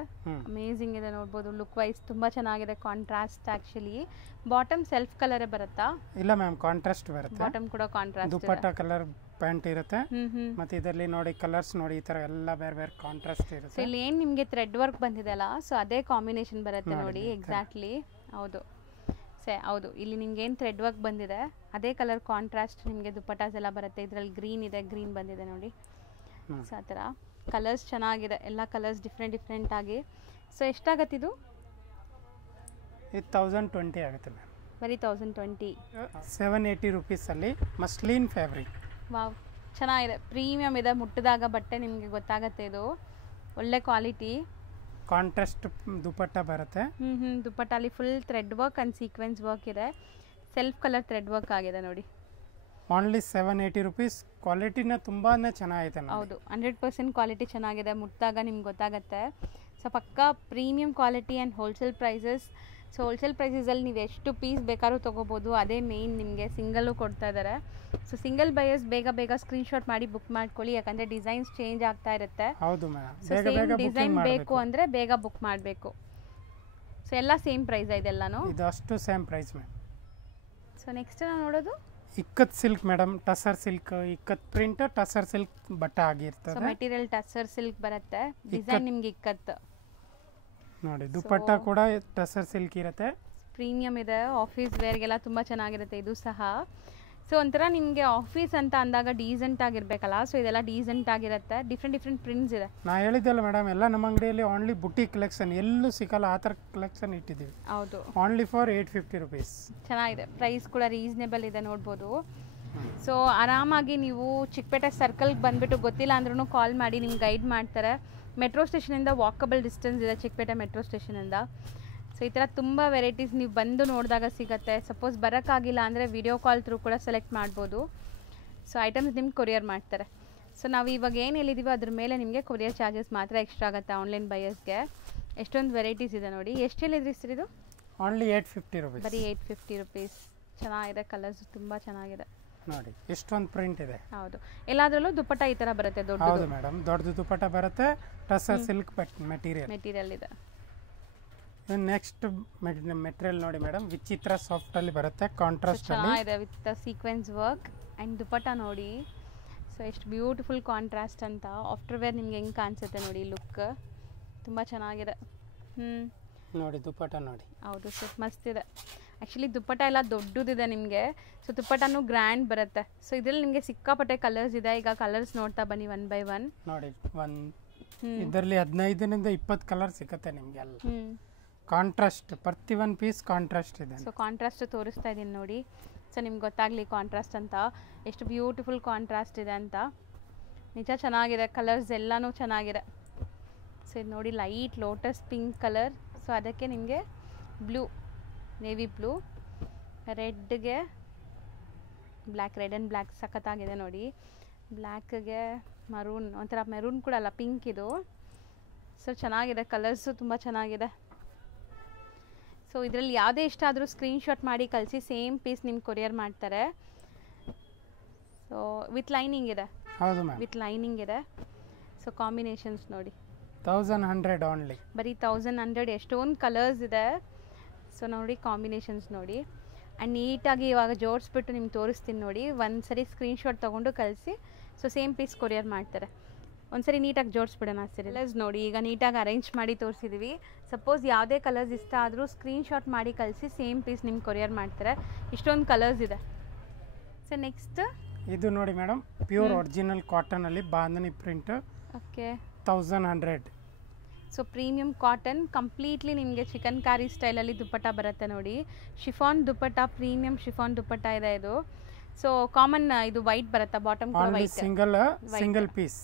ಅಮೇಜಿಂಗ್ ಇದೆ ನೋಡ್ಬೋದು. ಲುಕ್ ವೈಸ್ ತುಂಬಾ ಚೆನ್ನಾಗಿದೆ. Contrast actually. Bottom self colour ಬರುತ್ತಾ? ಇಲ್ಲ ಮ್ಯಾಮ್, ಕಾಂಟ್ರಾಸ್ಟ್ ಬರುತ್ತೆ. ಬಾಟಮ್ ಕೂಡ ಕಾಂಟ್ರಾಸ್ಟ್. ದುಪ್ಪಟ್ಟ ಕಲರ್ ಪ್ಯಾಂಟ್ ಇರುತ್ತೆ. ಮತ್ತೆ ಇದರಲ್ಲಿ ನೋಡಿ ಕಲರ್ಸ್ ನೋಡಿ, ಈ ತರ ಎಲ್ಲ ಬೇರೆ ಬೇರೆ ಕಾಂಟ್ರಾಸ್ಟ್ ಇರುತ್ತೆ. ಇಲ್ಲಿ ಏನ್ ನಿಮ್ಗೆ ಥ್ರೆಡ್ ವರ್ಕ್ ಬಂದಿದೆ ಅಲ್ಲ, ಸೊ ಅದೇ ಕಾಂಬಿನೇಷನ್ ಬರುತ್ತೆ ನೋಡಿ. ಎಕ್ಸಾಕ್ಟ್ಲಿ, ಹೌದು ಹೌದು. ಇಲ್ಲಿ ನಿಮ್ಗೆ ಏನು ಥ್ರೆಡ್ ವರ್ಕ್ ಬಂದಿದೆ ಅದೇ ಕಲರ್ ಕಾಂಟ್ರಾಸ್ಟ್ ನಿಮಗೆ ದುಪ್ಪಟ್ಟಾಸ್ ಎಲ್ಲ ಬರುತ್ತೆ. ಇದರಲ್ಲಿ ಗ್ರೀನ್ ಇದೆ, ಗ್ರೀನ್ ಬಂದಿದೆ ನೋಡಿ. ಸೊ ಆ ಥರ ಕಲರ್ಸ್ ಚೆನ್ನಾಗಿದೆ. ಎಲ್ಲ ಕಲರ್ಸ್ ಡಿಫ್ರೆಂಟ್ ಆಗಿ. ಸೊ ಎಷ್ಟಾಗತ್ತೆ ಇದು? 1020 ಆಗುತ್ತೆ ಮ್ಯಾಮ್. ಬರೀ 1020. 780 rupees ಅಲ್ಲಿ ಮಸ್ಲಿನ್ ಫ್ಯಾಬ್ರಿಕ್. ವಾವ್, ಚೆನ್ನಾಗಿದೆ. ಪ್ರೀಮಿಯಮ್ ಇದೆ. ಮುಟ್ಟಿದಾಗ ಬಟ್ಟೆ ನಿಮಗೆ ಗೊತ್ತಾಗತ್ತೆ. ಇದು ಒಳ್ಳೆ ಕ್ವಾಲಿಟಿ. ಕಾಂಟ್ರಾಸ್ಟ್ ದುಪ್ಪಟ್ಟ ಬರುತ್ತೆ. ದುಪ್ಪಟ್ಟಲ್ಲಿ full thread work and sequence work ಇದೆ. ಸೆಲ್ಫ್ ಕಲರ್ ಥ್ರೆಡ್ ವರ್ಕ್ ಆಗಿದೆ ನೋಡಿ. Only 780 rupees. ಕ್ವಾಲಿಟಿನ ತುಂಬಾನೇ ಚೆನ್ನಾಗಿದೆ. ಹೌದು, 100% ಕ್ವಾಲಿಟಿ ಚೆನ್ನಾಗಿದೆ. ಮುಟ್ಟಿದಾಗ ನಿಮ್ಗೆ ಗೊತ್ತಾಗುತ್ತೆ. ಸೊ ಪಕ್ಕಾ premium quality and wholesale prices. So wholesale ಪ್ರೈಸಸಲ್ಲಿ ನೀವು ಎಷ್ಟು ಪೀಸ್ ಬೇಕಾದ್ರೂ ತೊಗೋಬೋದು. ಅದೇ ಮೇಯ್ನ್, ನಿಮಗೆ ಸಿಂಗಲ್ಲು ಕೊಡ್ತಾ ಇದ್ದಾರೆ. ಸೊ ಸಿಂಗಲ್ ಬಯರ್ಸ್ ಬೇಗ ಸ್ಕ್ರೀನ್ಶಾಟ್ ಮಾಡಿ ಬುಕ್ ಮಾಡ್ಕೊಳ್ಳಿ, ಯಾಕಂದರೆ ಡಿಸೈನ್ಸ್ ಚೇಂಜ್ ಆಗ್ತಾ ಇರುತ್ತೆ. ಹೌದು ಮ್ಯಾಮ್. ಸೇಮ್ ಡಿಸೈನ್ ಬೇಕು ಅಂದರೆ ಬೇಗ ಬುಕ್ ಮಾಡಬೇಕು. ಸೊ ಎಲ್ಲ ಸೇಮ್ ಪ್ರೈಸ್ ಇದೆಲ್ಲನೂ? ಇದು ಅಷ್ಟು same price ma'am. So next ನಾವು ನೋಡೋದು ikat silk madam. Tussar silk, ikat print tussar silk ಬಟ್ಟೆ ಆಗಿರ್ತದೆ. ಸೊ ಮೆಟೀರಿಯಲ್ ಟಸರ್ ಸಿಲ್ಕ್ ಬರುತ್ತೆ. ಡಿಸೈನ್ ನಿಮ್ಗೆ ಇಕ್ಕತ್ ನೋಡಿ. ದುಪ್ಪಟ್ಟ ಕೂಡ ಟಸರ್ ಸಿಲ್ಕ್ ಇರುತ್ತೆ. ಪ್ರೀಮಿಯಂ ಇದೆ. ಆಫೀಸ್ ವೇರ್ಗೆಲ್ಲ ತುಂಬ ಚೆನ್ನಾಗಿರುತ್ತೆ ಇದು ಸಹ. ಸೊ ಒಂಥರ ನಿಮಗೆ ಆಫೀಸ್ ಅಂತ ಅಂದಾಗ ಡೀಸೆಂಟ್ ಆಗಿರ್ಬೇಕಲ್ಲ, ಸೊ ಇದೆಲ್ಲ ಡೀಸೆಂಟ್ ಆಗಿರುತ್ತೆ. ಡಿಫ್ರೆಂಟ್ ಪ್ರಿಂಟ್ಸ್ ಇದೆ. ನಾ ಹೇಳಿದ್ದಲ್ಲ ಮೇಡಮ್, ಎಲ್ಲ ನಮ್ಮ ಅಂಗಡಿಯಲ್ಲಿ ಓನ್ಲಿ ಬುಟ್ಟಿ ಕಲೆಕ್ಷನ್, ಎಲ್ಲೂ ಸಿಗಲ್ಲ ಆ ಥರ ಕಲೆಕ್ಷನ್ ಇಟ್ಟಿದ್ದೀವಿ. ಹೌದು, ಓನ್ಲಿ ಫಾರ್ 850 rupees. ಚೆನ್ನಾಗಿದೆ. ಪ್ರೈಸ್ ಕೂಡ ರೀಸನೇಬಲ್ ಇದೆ ನೋಡ್ಬೋದು. ಸೊ ಆರಾಮಾಗಿ ನೀವು ಚಿಕ್ಕಪೇಟೆ ಸರ್ಕಲ್ಗೆ ಬಂದುಬಿಟ್ಟು ಗೊತ್ತಿಲ್ಲ ಅಂದ್ರೂ ಕಾಲ್ ಮಾಡಿ ನಿಮ್ಗೆ ಗೈಡ್ ಮಾಡ್ತಾರೆ. ಮೆಟ್ರೋ ಸ್ಟೇಷನಿಂದ ವಾಕಬಲ್ ಡಿಸ್ಟೆನ್ಸ್ ಇದೆ ಚಿಕ್ಕಪೇಟೆ ಮೆಟ್ರೋ ಸ್ಟೇಷನಿಂದ. ಸೊ ಈ ಥರ ತುಂಬ ವೆರೈಟೀಸ್ ನೀವು ಬಂದು ನೋಡಿದಾಗ ಸಿಗುತ್ತೆ. ಸಪೋಸ್ ಬರೋಕ್ಕಾಗಿಲ್ಲ ಅಂದರೆ ವಿಡಿಯೋ ಕಾಲ್ ಥ್ರೂ ಕೂಡ ಸೆಲೆಕ್ಟ್ ಮಾಡ್ಬೋದು. ಸೊ ಐಟಮ್ಸ್ ನಿಮ್ಗೆ ಕೊರಿಯರ್ ಮಾಡ್ತಾರೆ. ಸೊ ನಾವು ಇವಾಗ ಏನು ಹೇಳಿದ್ದೀವೋ ಅದ್ರ ಮೇಲೆ ನಿಮಗೆ ಕೊರಿಯರ್ ಚಾರ್ಜಸ್ ಮಾತ್ರ ಎಕ್ಸ್ಟ್ರಾ ಆಗುತ್ತೆ ಆನ್ಲೈನ್ ಬಯರ್ಸ್ಗೆ. ಎಷ್ಟೊಂದು ವೆರೈಟೀಸ್ ಇದೆ ನೋಡಿ. ಎಷ್ಟು ಹೇಳಿದ್ರಿ ಸರ್ ಇದು? Only 850 rupees. ಬರೀ 850 ರುಪೀಸ್. ಚೆನ್ನಾಗಿದೆ, ಕಲರ್ಸ್ ತುಂಬ ಚೆನ್ನಾಗಿದೆ ನೋಡಿ. ಇಷ್ಟೊಂದು ಪ್ರಿಂಟ್ ಇದೆ. ಹೌದು, ಎಲ್ಲಾದ್ರಲ್ಲೂ ದುಪ್ಪಟ್ಟ ಈ ಥರ ಬರುತ್ತೆ ದೊಡ್ಡ. ಹೌದು ಮೇಡಮ್, ದೊಡ್ಡದು ದುಪ್ಪಟ್ಟ ಬರುತ್ತೆ. ಟಸರ್ ಸಿಲ್ಕ್ ಮೆಟೀರಿಯಲ್ ಇದೆ. ನೆಕ್ಸ್ಟ್ ಮೆಟೀರಿಯಲ್ ನೋಡಿ ಮೇಡಮ್, ವಿಚಿತ್ರ ಸಾಫ್ಟ್ ಅಲ್ಲಿ ಬರುತ್ತೆ, ಕಾಂಟ್ರಾಸ್ಟ್ ಅಲ್ಲಿ ಚೆನ್ನಾಗಿದೆ ವಿತ್ ಸೀಕ್ವೆನ್ಸ್ ವರ್ಕ್ ಅಂಡ್ ದುಪ್ಪಟ್ಟ ನೋಡಿ. ಸೊ ಎಷ್ಟು ಬ್ಯೂಟಿಫುಲ್ ಕಾಂಟ್ರಾಸ್ಟ್ ಅಂತ. ಆಫ್ಟರ್ ವೇರ್ ನಿಮ್ಗೆ ಹೆಂಗೆ ಕಾಣಿಸುತ್ತೆ ನೋಡಿ ಲುಕ್, ತುಂಬ ಚೆನ್ನಾಗಿದೆ. ನೋಡಿ ದುಪ್ಪಟ್ಟ ನೋಡಿ. ಹೌದು ಸರ್, ಮಸ್ತ್ ಇದೆ. ಆ್ಯಕ್ಚುಲಿ ದುಪ್ಪಟ್ಟ ಎಲ್ಲ ದೊಡ್ಡದಿದೆ ನಿಮಗೆ. ಸೊ ದುಪ್ಪಟ್ಟನೂ ಗ್ರ್ಯಾಂಡ್ ಬರುತ್ತೆ. ಸೊ ಇದರಲ್ಲಿ ನಿಮಗೆ ಸಿಕ್ಕಾಪಟ್ಟೆ ಕಲರ್ಸ್ ಇದೆ. ಈಗ ಕಲರ್ಸ್ ನೋಡ್ತಾ ಬನ್ನಿ ಒನ್ ಬೈ ಒನ್. ನೋಡಿ, ಇದರಲ್ಲಿ 15 to 20 ಕಲರ್ ಸಿಗುತ್ತೆ ನಿಮಗೆ. ಎಲ್ಲ ಕಾಂಟ್ರಾಸ್ಟ್, ಪ್ರತಿ ಒಂದು ಪೀಸ್ ಕಾಂಟ್ರಾಸ್ಟ್ ಇದೆ. ಸೊ ಕಾಂಟ್ರಾಸ್ಟ್ ತೋರಿಸ್ತಾ ಇದ್ದೀನಿ ನೋಡಿ. ಸೊ ನಿಮ್ಗೆ ಗೊತ್ತಾಗಲಿ ಕಾಂಟ್ರಾಸ್ಟ್ ಅಂತ, ಎಷ್ಟು ಬ್ಯೂಟಿಫುಲ್ ಕಾಂಟ್ರಾಸ್ಟ್ ಇದೆ ಅಂತ. ನಿಜ ಚೆನ್ನಾಗಿದೆ, ಕಲರ್ಸ್ ಎಲ್ಲನೂ ಚೆನ್ನಾಗಿದೆ. ಸೊ ಇದು ನೋಡಿ, light lotus pink colour. So ಅದಕ್ಕೆ ನಿಮಗೆ ಬ್ಲೂ, ನೇವಿ ಬ್ಲೂ, ರೆಡ್ಗೆ ಬ್ಲ್ಯಾಕ್, ರೆಡ್ ಆ್ಯಂಡ್ ಬ್ಲ್ಯಾಕ್ ಸಖತ್ತಾಗಿದೆ ನೋಡಿ. ಬ್ಲ್ಯಾಕ್ಗೆ ಮರೂನ್, ಒಂಥರ ಮೆರೂನ್ ಕೂಡ ಅಲ್ಲ, ಪಿಂಕ್ ಇದು. ಸೊ ಚೆನ್ನಾಗಿದೆ, ಕಲರ್ಸು ತುಂಬ ಚೆನ್ನಾಗಿದೆ. ಸೊ ಇದರಲ್ಲಿ ಯಾವುದೇ ಇಷ್ಟ ಆದರೂ ಸ್ಕ್ರೀನ್ಶಾಟ್ ಮಾಡಿ ಕಳಿಸಿ, ಸೇಮ್ ಪೀಸ್ ನಿಮ್ಗೆ ಕೊರಿಯರ್ ಮಾಡ್ತಾರೆ. ಸೊ ವಿತ್ ಲೈನಿಂಗ್ ಇದೆ. ಹೌದು ಮ್ಯಾಮ್, ವಿತ್ ಲೈನಿಂಗ್ ಇದೆ. ಸೊ ಕಾಂಬಿನೇಷನ್ಸ್ ನೋಡಿ, 1100 ಓನ್ಲಿ. ಬರೀ 1100. ಎಷ್ಟೊಂದು ಕಲರ್ಸ್ ಇದೆ. ಸೊ ನೋಡಿ ಕಾಂಬಿನೇಷನ್ಸ್ ನೋಡಿ. ಆ್ಯಂಡ್ ನೀಟಾಗಿ ಇವಾಗ ಜೋಡಿಸ್ಬಿಟ್ಟು ನಿಮ್ಗೆ ತೋರಿಸ್ತೀನಿ ನೋಡಿ. ಒಂದ್ಸರಿ ಸ್ಕ್ರೀನ್ಶಾಟ್ ತೊಗೊಂಡು ಕಳಿಸಿ. ಸೊ ಸೇಮ್ ಪೀಸ್ ಕೊರಿಯರ್ ಮಾಡ್ತಾರೆ. ಒಂದ್ಸರಿ ನೀಟಾಗಿ ಜೋಡಿಸ್ಬಿಡೋಣ ಸರಿ. ಕಲರ್ಸ್ ನೋಡಿ, ಈಗ ನೀಟಾಗಿ ಅರೇಂಜ್ ಮಾಡಿ ತೋರಿಸಿದ್ವಿ. ಸಪೋಸ್ ಯಾವುದೇ ಕಲರ್ಸ್ ಇಷ್ಟ ಆದರೂ ಸ್ಕ್ರೀನ್ಶಾಟ್ ಮಾಡಿ ಕಳಿಸಿ, ಸೇಮ್ ಪೀಸ್ ನಿಮ್ಗೆ ಕೊರಿಯರ್ ಮಾಡ್ತಾರೆ. ಇಷ್ಟೊಂದು ಕಲರ್ಸ್ ಇದೆ. ಸೊ ನೆಕ್ಸ್ಟ್ ಇದು ನೋಡಿ ಮೇಡಮ್, ಪ್ಯೂರ್ ಒರಿಜಿನಲ್ ಕಾಟನಲ್ಲಿ bandhani print. Okay, 1100. So premium cotton, completely ನಿಮಗೆ ಚಿಕನ್ ಕಾರಿ ಸ್ಟೈಲಲ್ಲಿ ದುಪ್ಪಟ್ಟ ಬರುತ್ತೆ ನೋಡಿ. Chiffon dupatta, premium chiffon dupatta ಇದೆ ಇದು. ಸೊ ಕಾಮನ್ ಇದು ವೈಟ್ ಬರುತ್ತೆ, ಬಾಟಮ್ ಕೂಡ white. Single piece.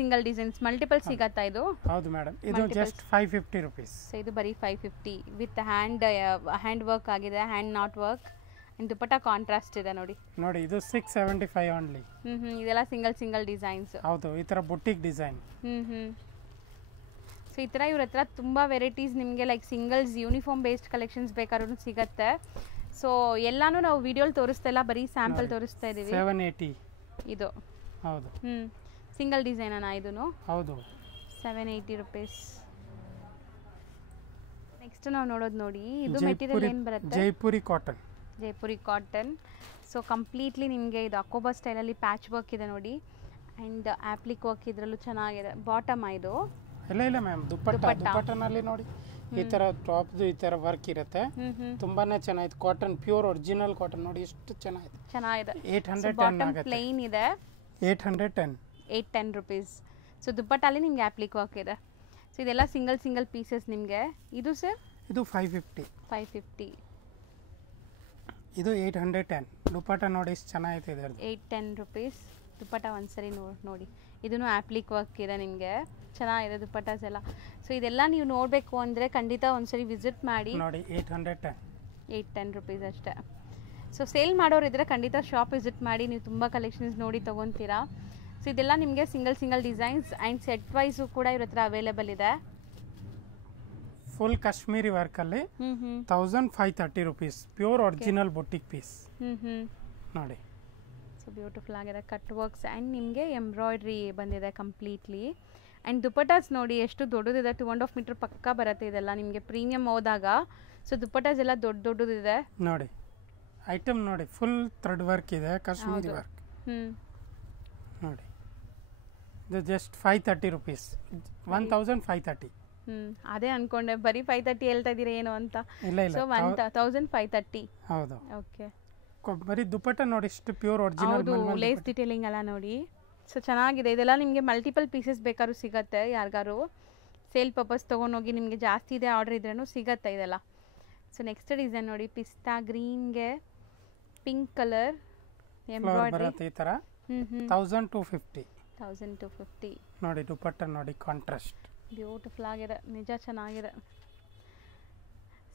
Single designs multiple ಸಿಗತ್ತಾ ಇದು? ಹೌದು ಮೇಡಮ್, ಇದು ಜಸ್ಟ್ 550 ರುಪೀಸ್. ಸೊ ಇದು ಬರೀ 550 ವಿತ್ ಹ್ಯಾಂಡ್ ವರ್ಕ್ ಆಗಿದೆ, hand not work. And dupatta contrast ಇದೆ ನೋಡಿ. ನೋಡಿ, ಇದು 675 ಓನ್ಲಿ. ಇದೆಲ್ಲ ಸಿಂಗಲ್ ಡಿಸೈನ್ಸ್. ಹೌದು, ಈ ತರ ಬುಟ್ಟಿಕ್ ಡಿಸೈನ್. ಸೊ ಈ ಥರ ಇವ್ರ ಹತ್ರ ತುಂಬ ವೆರೈಟೀಸ್ ನಿಮಗೆ like singles, uniform based collections ಬೇಕಾದ್ರೂ ಸಿಗತ್ತೆ. ಸೊ ಎಲ್ಲಾನು ನಾವು ವಿಡಿಯೋಲಿ ತೋರಿಸ್ತಾ ಇಲ್ಲ, ಬರೀ ಸ್ಯಾಂಪಲ್ ತೋರಿಸ್ತಾ ಇದೀವಿ. 780 ಇದು. ಹೌದು, ಸಿಂಗಲ್ ಡಿಸೈನ್ ಅಣ್ಣ ಇದೂ? ಹೌದು, 780 ರುಪೀಸ್. ನೆಕ್ಸ್ಟ್ ನಾವು ನೋಡೋದು ನೋಡಿ, ಇದು ಮೆಟೀರಿಯಲ್ ಏನು ಬರುತ್ತೆ? Jaipuri cotton. Jaipuri cotton. So completely ನಿಮಗೆ ಇದು ಅಕೋಬಾ ಸ್ಟೈಲಲ್ಲಿ ಪ್ಯಾಚ್ ವರ್ಕ್ ಇದೆ ನೋಡಿ. ಆ್ಯಂಡ್ ಆಪ್ಲಿಕ್ ವರ್ಕ್ ಇದರಲ್ಲೂ ಚೆನ್ನಾಗಿದೆ. ಬಾಟಮ್ ಇದು ಇಲ್ಲ ಮ್ಯಾಮ್, ದುಪ್ಪಟ್ಟನಲ್ಲಿ ನೋಡಿ ಈ ತರ ಟಾಪ್ದು ಈ ತರ ವರ್ಕ್ ಇರುತ್ತೆ. ತುಂಬಾನೇ ಚೆನ್ನಾಗಿದೆ. ಕಾಟನ್, ಪ್ಯೂರ್ ಒರಿಜಿನಲ್ ಕಾಟನ್ ನೋಡಿ, ಎಷ್ಟು ಚೆನ್ನಾಗಿದೆ. 810 ಆಗುತ್ತೆ. ಪ್ಲೇನ್ ಇದೆ, 810 ರುಪೀಸ್. ಸೊ ದುಪ್ಪಟ್ಟಲ್ಲಿ ನಿಮ್ಗೆ ಆಪ್ಲಿಕ್ ವರ್ಕ್ ಇದೆ. ಸೊ ಇದೆಲ್ಲ ಸಿಂಗಲ್ ಪೀಸಸ್ ನಿಮಗೆ. ಇದು ಸರ್? ಇದು 550. ಇದು 810. ದುಪ್ಪಟ್ಟ ನೋಡಿ ಎಷ್ಟು ಚೆನ್ನಾಗಿದೆ. 810 ರುಪೀಸ್. ದುಪ್ಪಟ್ಟ ಒಂದ್ಸರಿ ನೋಡಿ. ಇದೂ ಆಪ್ಲಿಕ್ ವರ್ಕ್ ಇದೆ ನಿಮಗೆ, ಚೆನ್ನಾಗಿದೆ ದುಪ್ಪಟ್ಟಾಸ್ ಎಲ್ಲ. ಸೊ ಇದೆಲ್ಲ ನೀವು ನೋಡಬೇಕು ಅಂದರೆ ಖಂಡಿತ ಒಂದ್ಸರಿ ವಿಸಿಟ್ ಮಾಡಿ. ನೋಡಿ, 810 ರುಪೀಸ್ ಅಷ್ಟೇ. ಸೊ ಸೇಲ್ ಮಾಡೋರು ಇದ್ದರೆ ಖಂಡಿತ ಶಾಪ್ ವಿಸಿಟ್ ಮಾಡಿ, ನೀವು ತುಂಬ ಕಲೆಕ್ಷನ್ಸ್ ನೋಡಿ ತೊಗೊತೀರಾ. ಸೊ ಇದೆಲ್ಲ ನಿಮಗೆ single designs and set wise ಕೂಡ ಇವ್ರ ಹತ್ರ ಅವೈಲೇಬಲ್ ಇದೆ. ಫುಲ್ ಕಾಶ್ಮೀರಿ ವರ್ಕಲ್ಲಿ 1530 rupees. Pure original boutique piece ನೋಡಿ. ಸೊ ಬ್ಯೂಟಿಫುಲ್ ಆಗಿದೆ ಕಟ್ ವರ್ಕ್ಸ್ ಆ್ಯಂಡ್ ನಿಮಗೆ ಎಂಬ್ರಾಯ್ಡ್ರಿ ಬಂದಿದೆ ಕಂಪ್ಲೀಟ್ಲಿ. ಆ್ಯಂಡ್ ದುಪ್ಪಟ್ಟಾಸ್ ನೋಡಿ ಎಷ್ಟು ದೊಡ್ಡದಿದೆ, 2.5 ಮೀಟರ್ ಪಕ್ಕ ಬರುತ್ತೆ. ಇದೆಲ್ಲ ನಿಮಗೆ ಪ್ರೀಮಿಯಂ ಹೋದಾಗ. ಸೊ ದುಪ್ಪಟ್ಟಾಸ್ ಎಲ್ಲ ದೊಡ್ಡದಿದೆ ನೋಡಿ. ಐಟಮ್ ನೋಡಿ, ಫುಲ್ ಥ್ರೆಡ್ ವರ್ಕ್ ಇದೆ, ಕಾಶ್ಮೀರಿ ವರ್ಕ್ ನೋಡಿ. ಇದು ಜಸ್ಟ್ 530 ರುಪೀಸ್. 1530. ಅದೇ ಅನ್ಕೊಂಡೆ, ಬರೀ 530 ಹೇಳ್ತಾ ಇದ್ದೀರಾ ಏನು ಅಂತ. ಸೊ 1530. ಹೌದು, ಓಕೆ. ಬರೀ ದುಪ್ಪಟ್ಟ ನೋಡಿ, ಎಷ್ಟು ಪ್ಯೂರ್ ಒರಿಜಿನಲ್. ಲೇಸ್ ಡಿಟೇಲಿಂಗ್ ಎಲ್ಲ ನೋಡಿ. ಸೊ ಚೆನ್ನಾಗಿದೆ. ಇದೆಲ್ಲ ನಿಮಗೆ ಮಲ್ಟಿಪಲ್ ಪೀಸಸ್ ಬೇಕಾದ್ರೂ ಸಿಗತ್ತೆ. ಯಾರಿಗಾರು ಸೇಲ್ ಪರ್ಪಸ್ ತೊಗೊಂಡೋಗಿ ನಿಮಗೆ ಜಾಸ್ತಿ ಇದೆ ಆರ್ಡರ್ ಇದ್ರೂ ಸಿಗತ್ತೆ ಇದೆಲ್ಲ. ಸೊ ನೆಕ್ಸ್ಟ್ ಡಿಸೈನ್ ನೋಡಿ, ಪಿಸ್ತಾ ಗ್ರೀನ್ಗೆ ಪಿಂಕ್ ಕಲರ್ ಎಂಬ್ರಾಯ್ಡ್ರಿ ಈ ಥರ. 1250 ನೋಡಿ. ದುಪ್ಪಟ್ಟ ನೋಡಿ, ಕಾಂಟ್ರಾಸ್ಟ್ ಬ್ಯೂಟಿಫುಲ್ ಆಗಿದೆ, ನಿಜ ಚೆನ್ನಾಗಿದೆ.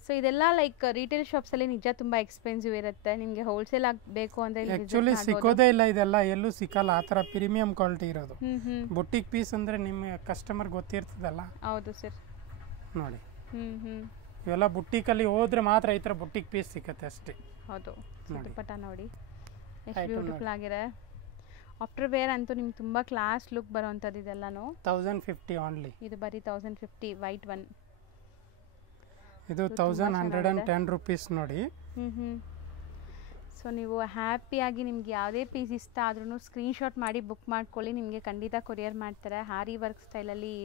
ಸೊ ಇದೆಲ್ಲ ಲೈಕ್ ರಿಟೇಲ್ ಶಾಪ್ಸಲ್ಲಿ ನಿಜ ತುಂಬ ಎಕ್ಸ್ಪೆನ್ಸಿವ್ ಇರುತ್ತೆ. ನಿಮಗೆ ಹೋಲ್ಸೇಲ್ ಆಗಬೇಕು ಅಂದರೆ ಆ್ಯಕ್ಚುಲಿ ಸಿಗೋದೇ ಇಲ್ಲ, ಇದೆಲ್ಲ ಎಲ್ಲೂ ಸಿಕ್ಕಲ್ಲ. ಆ ಥರ ಪ್ರೀಮಿಯಂ ಕ್ವಾಲಿಟಿ ಇರೋದು. ಬುಟ್ಟಿಕ್ ಪೀಸ್ ಅಂದರೆ ನಿಮ್ಮ ಕಸ್ಟಮರ್ ಗೊತ್ತಿರ್ತದಲ್ಲ. ಹೌದು ಸರ್, ನೋಡಿ. ಇವೆಲ್ಲ ಬುಟ್ಟಿಕಲ್ಲಿ ಹೋದ್ರೆ ಮಾತ್ರ ಈ ಥರ ಬುಟ್ಟಿಕ್ ಪೀಸ್ ಸಿಗುತ್ತೆ ಅಷ್ಟೇ. ಹೌದು. ದುಪ್ಪಟ್ಟ ನೋಡಿ ಎಷ್ಟು ಬ್ಯೂಟಿಫುಲ್ ಆಗಿದೆ. ಆಫ್ಟರ್ ವೇರ್ ಅಂತೂ ನಿಮ್ಗೆ ತುಂಬ ಕ್ಲಾಸ್ ಲುಕ್ ಬರೋವಂಥದ್ದು ಇದೆಲ್ಲನೂ. 1050 ಓನ್ಲಿ. ಇದು ಬರೀ 1050 ವೈಟ್ ಒನ್. ಇದು 1110 ರುಪೀಸ್ ನೋಡಿ. ಸೊ ನೀವು ಹ್ಯಾಪಿಯಾಗಿ ನಿಮ್ಗೆ ಯಾವುದೇ ಪೀಸ್ ಇಷ್ಟ ಆದ್ರೂ ಸ್ಕ್ರೀನ್ಶಾಟ್ ಮಾಡಿ ಬುಕ್ ಮಾಡ್ಕೊಳ್ಳಿ, ನಿಮಗೆ ಖಂಡಿತ ಕೊರಿಯರ್ ಮಾಡ್ತಾರೆ. ಹಾರಿ ವರ್ಕ್ ಸ್ಟೈಲಲ್ಲಿ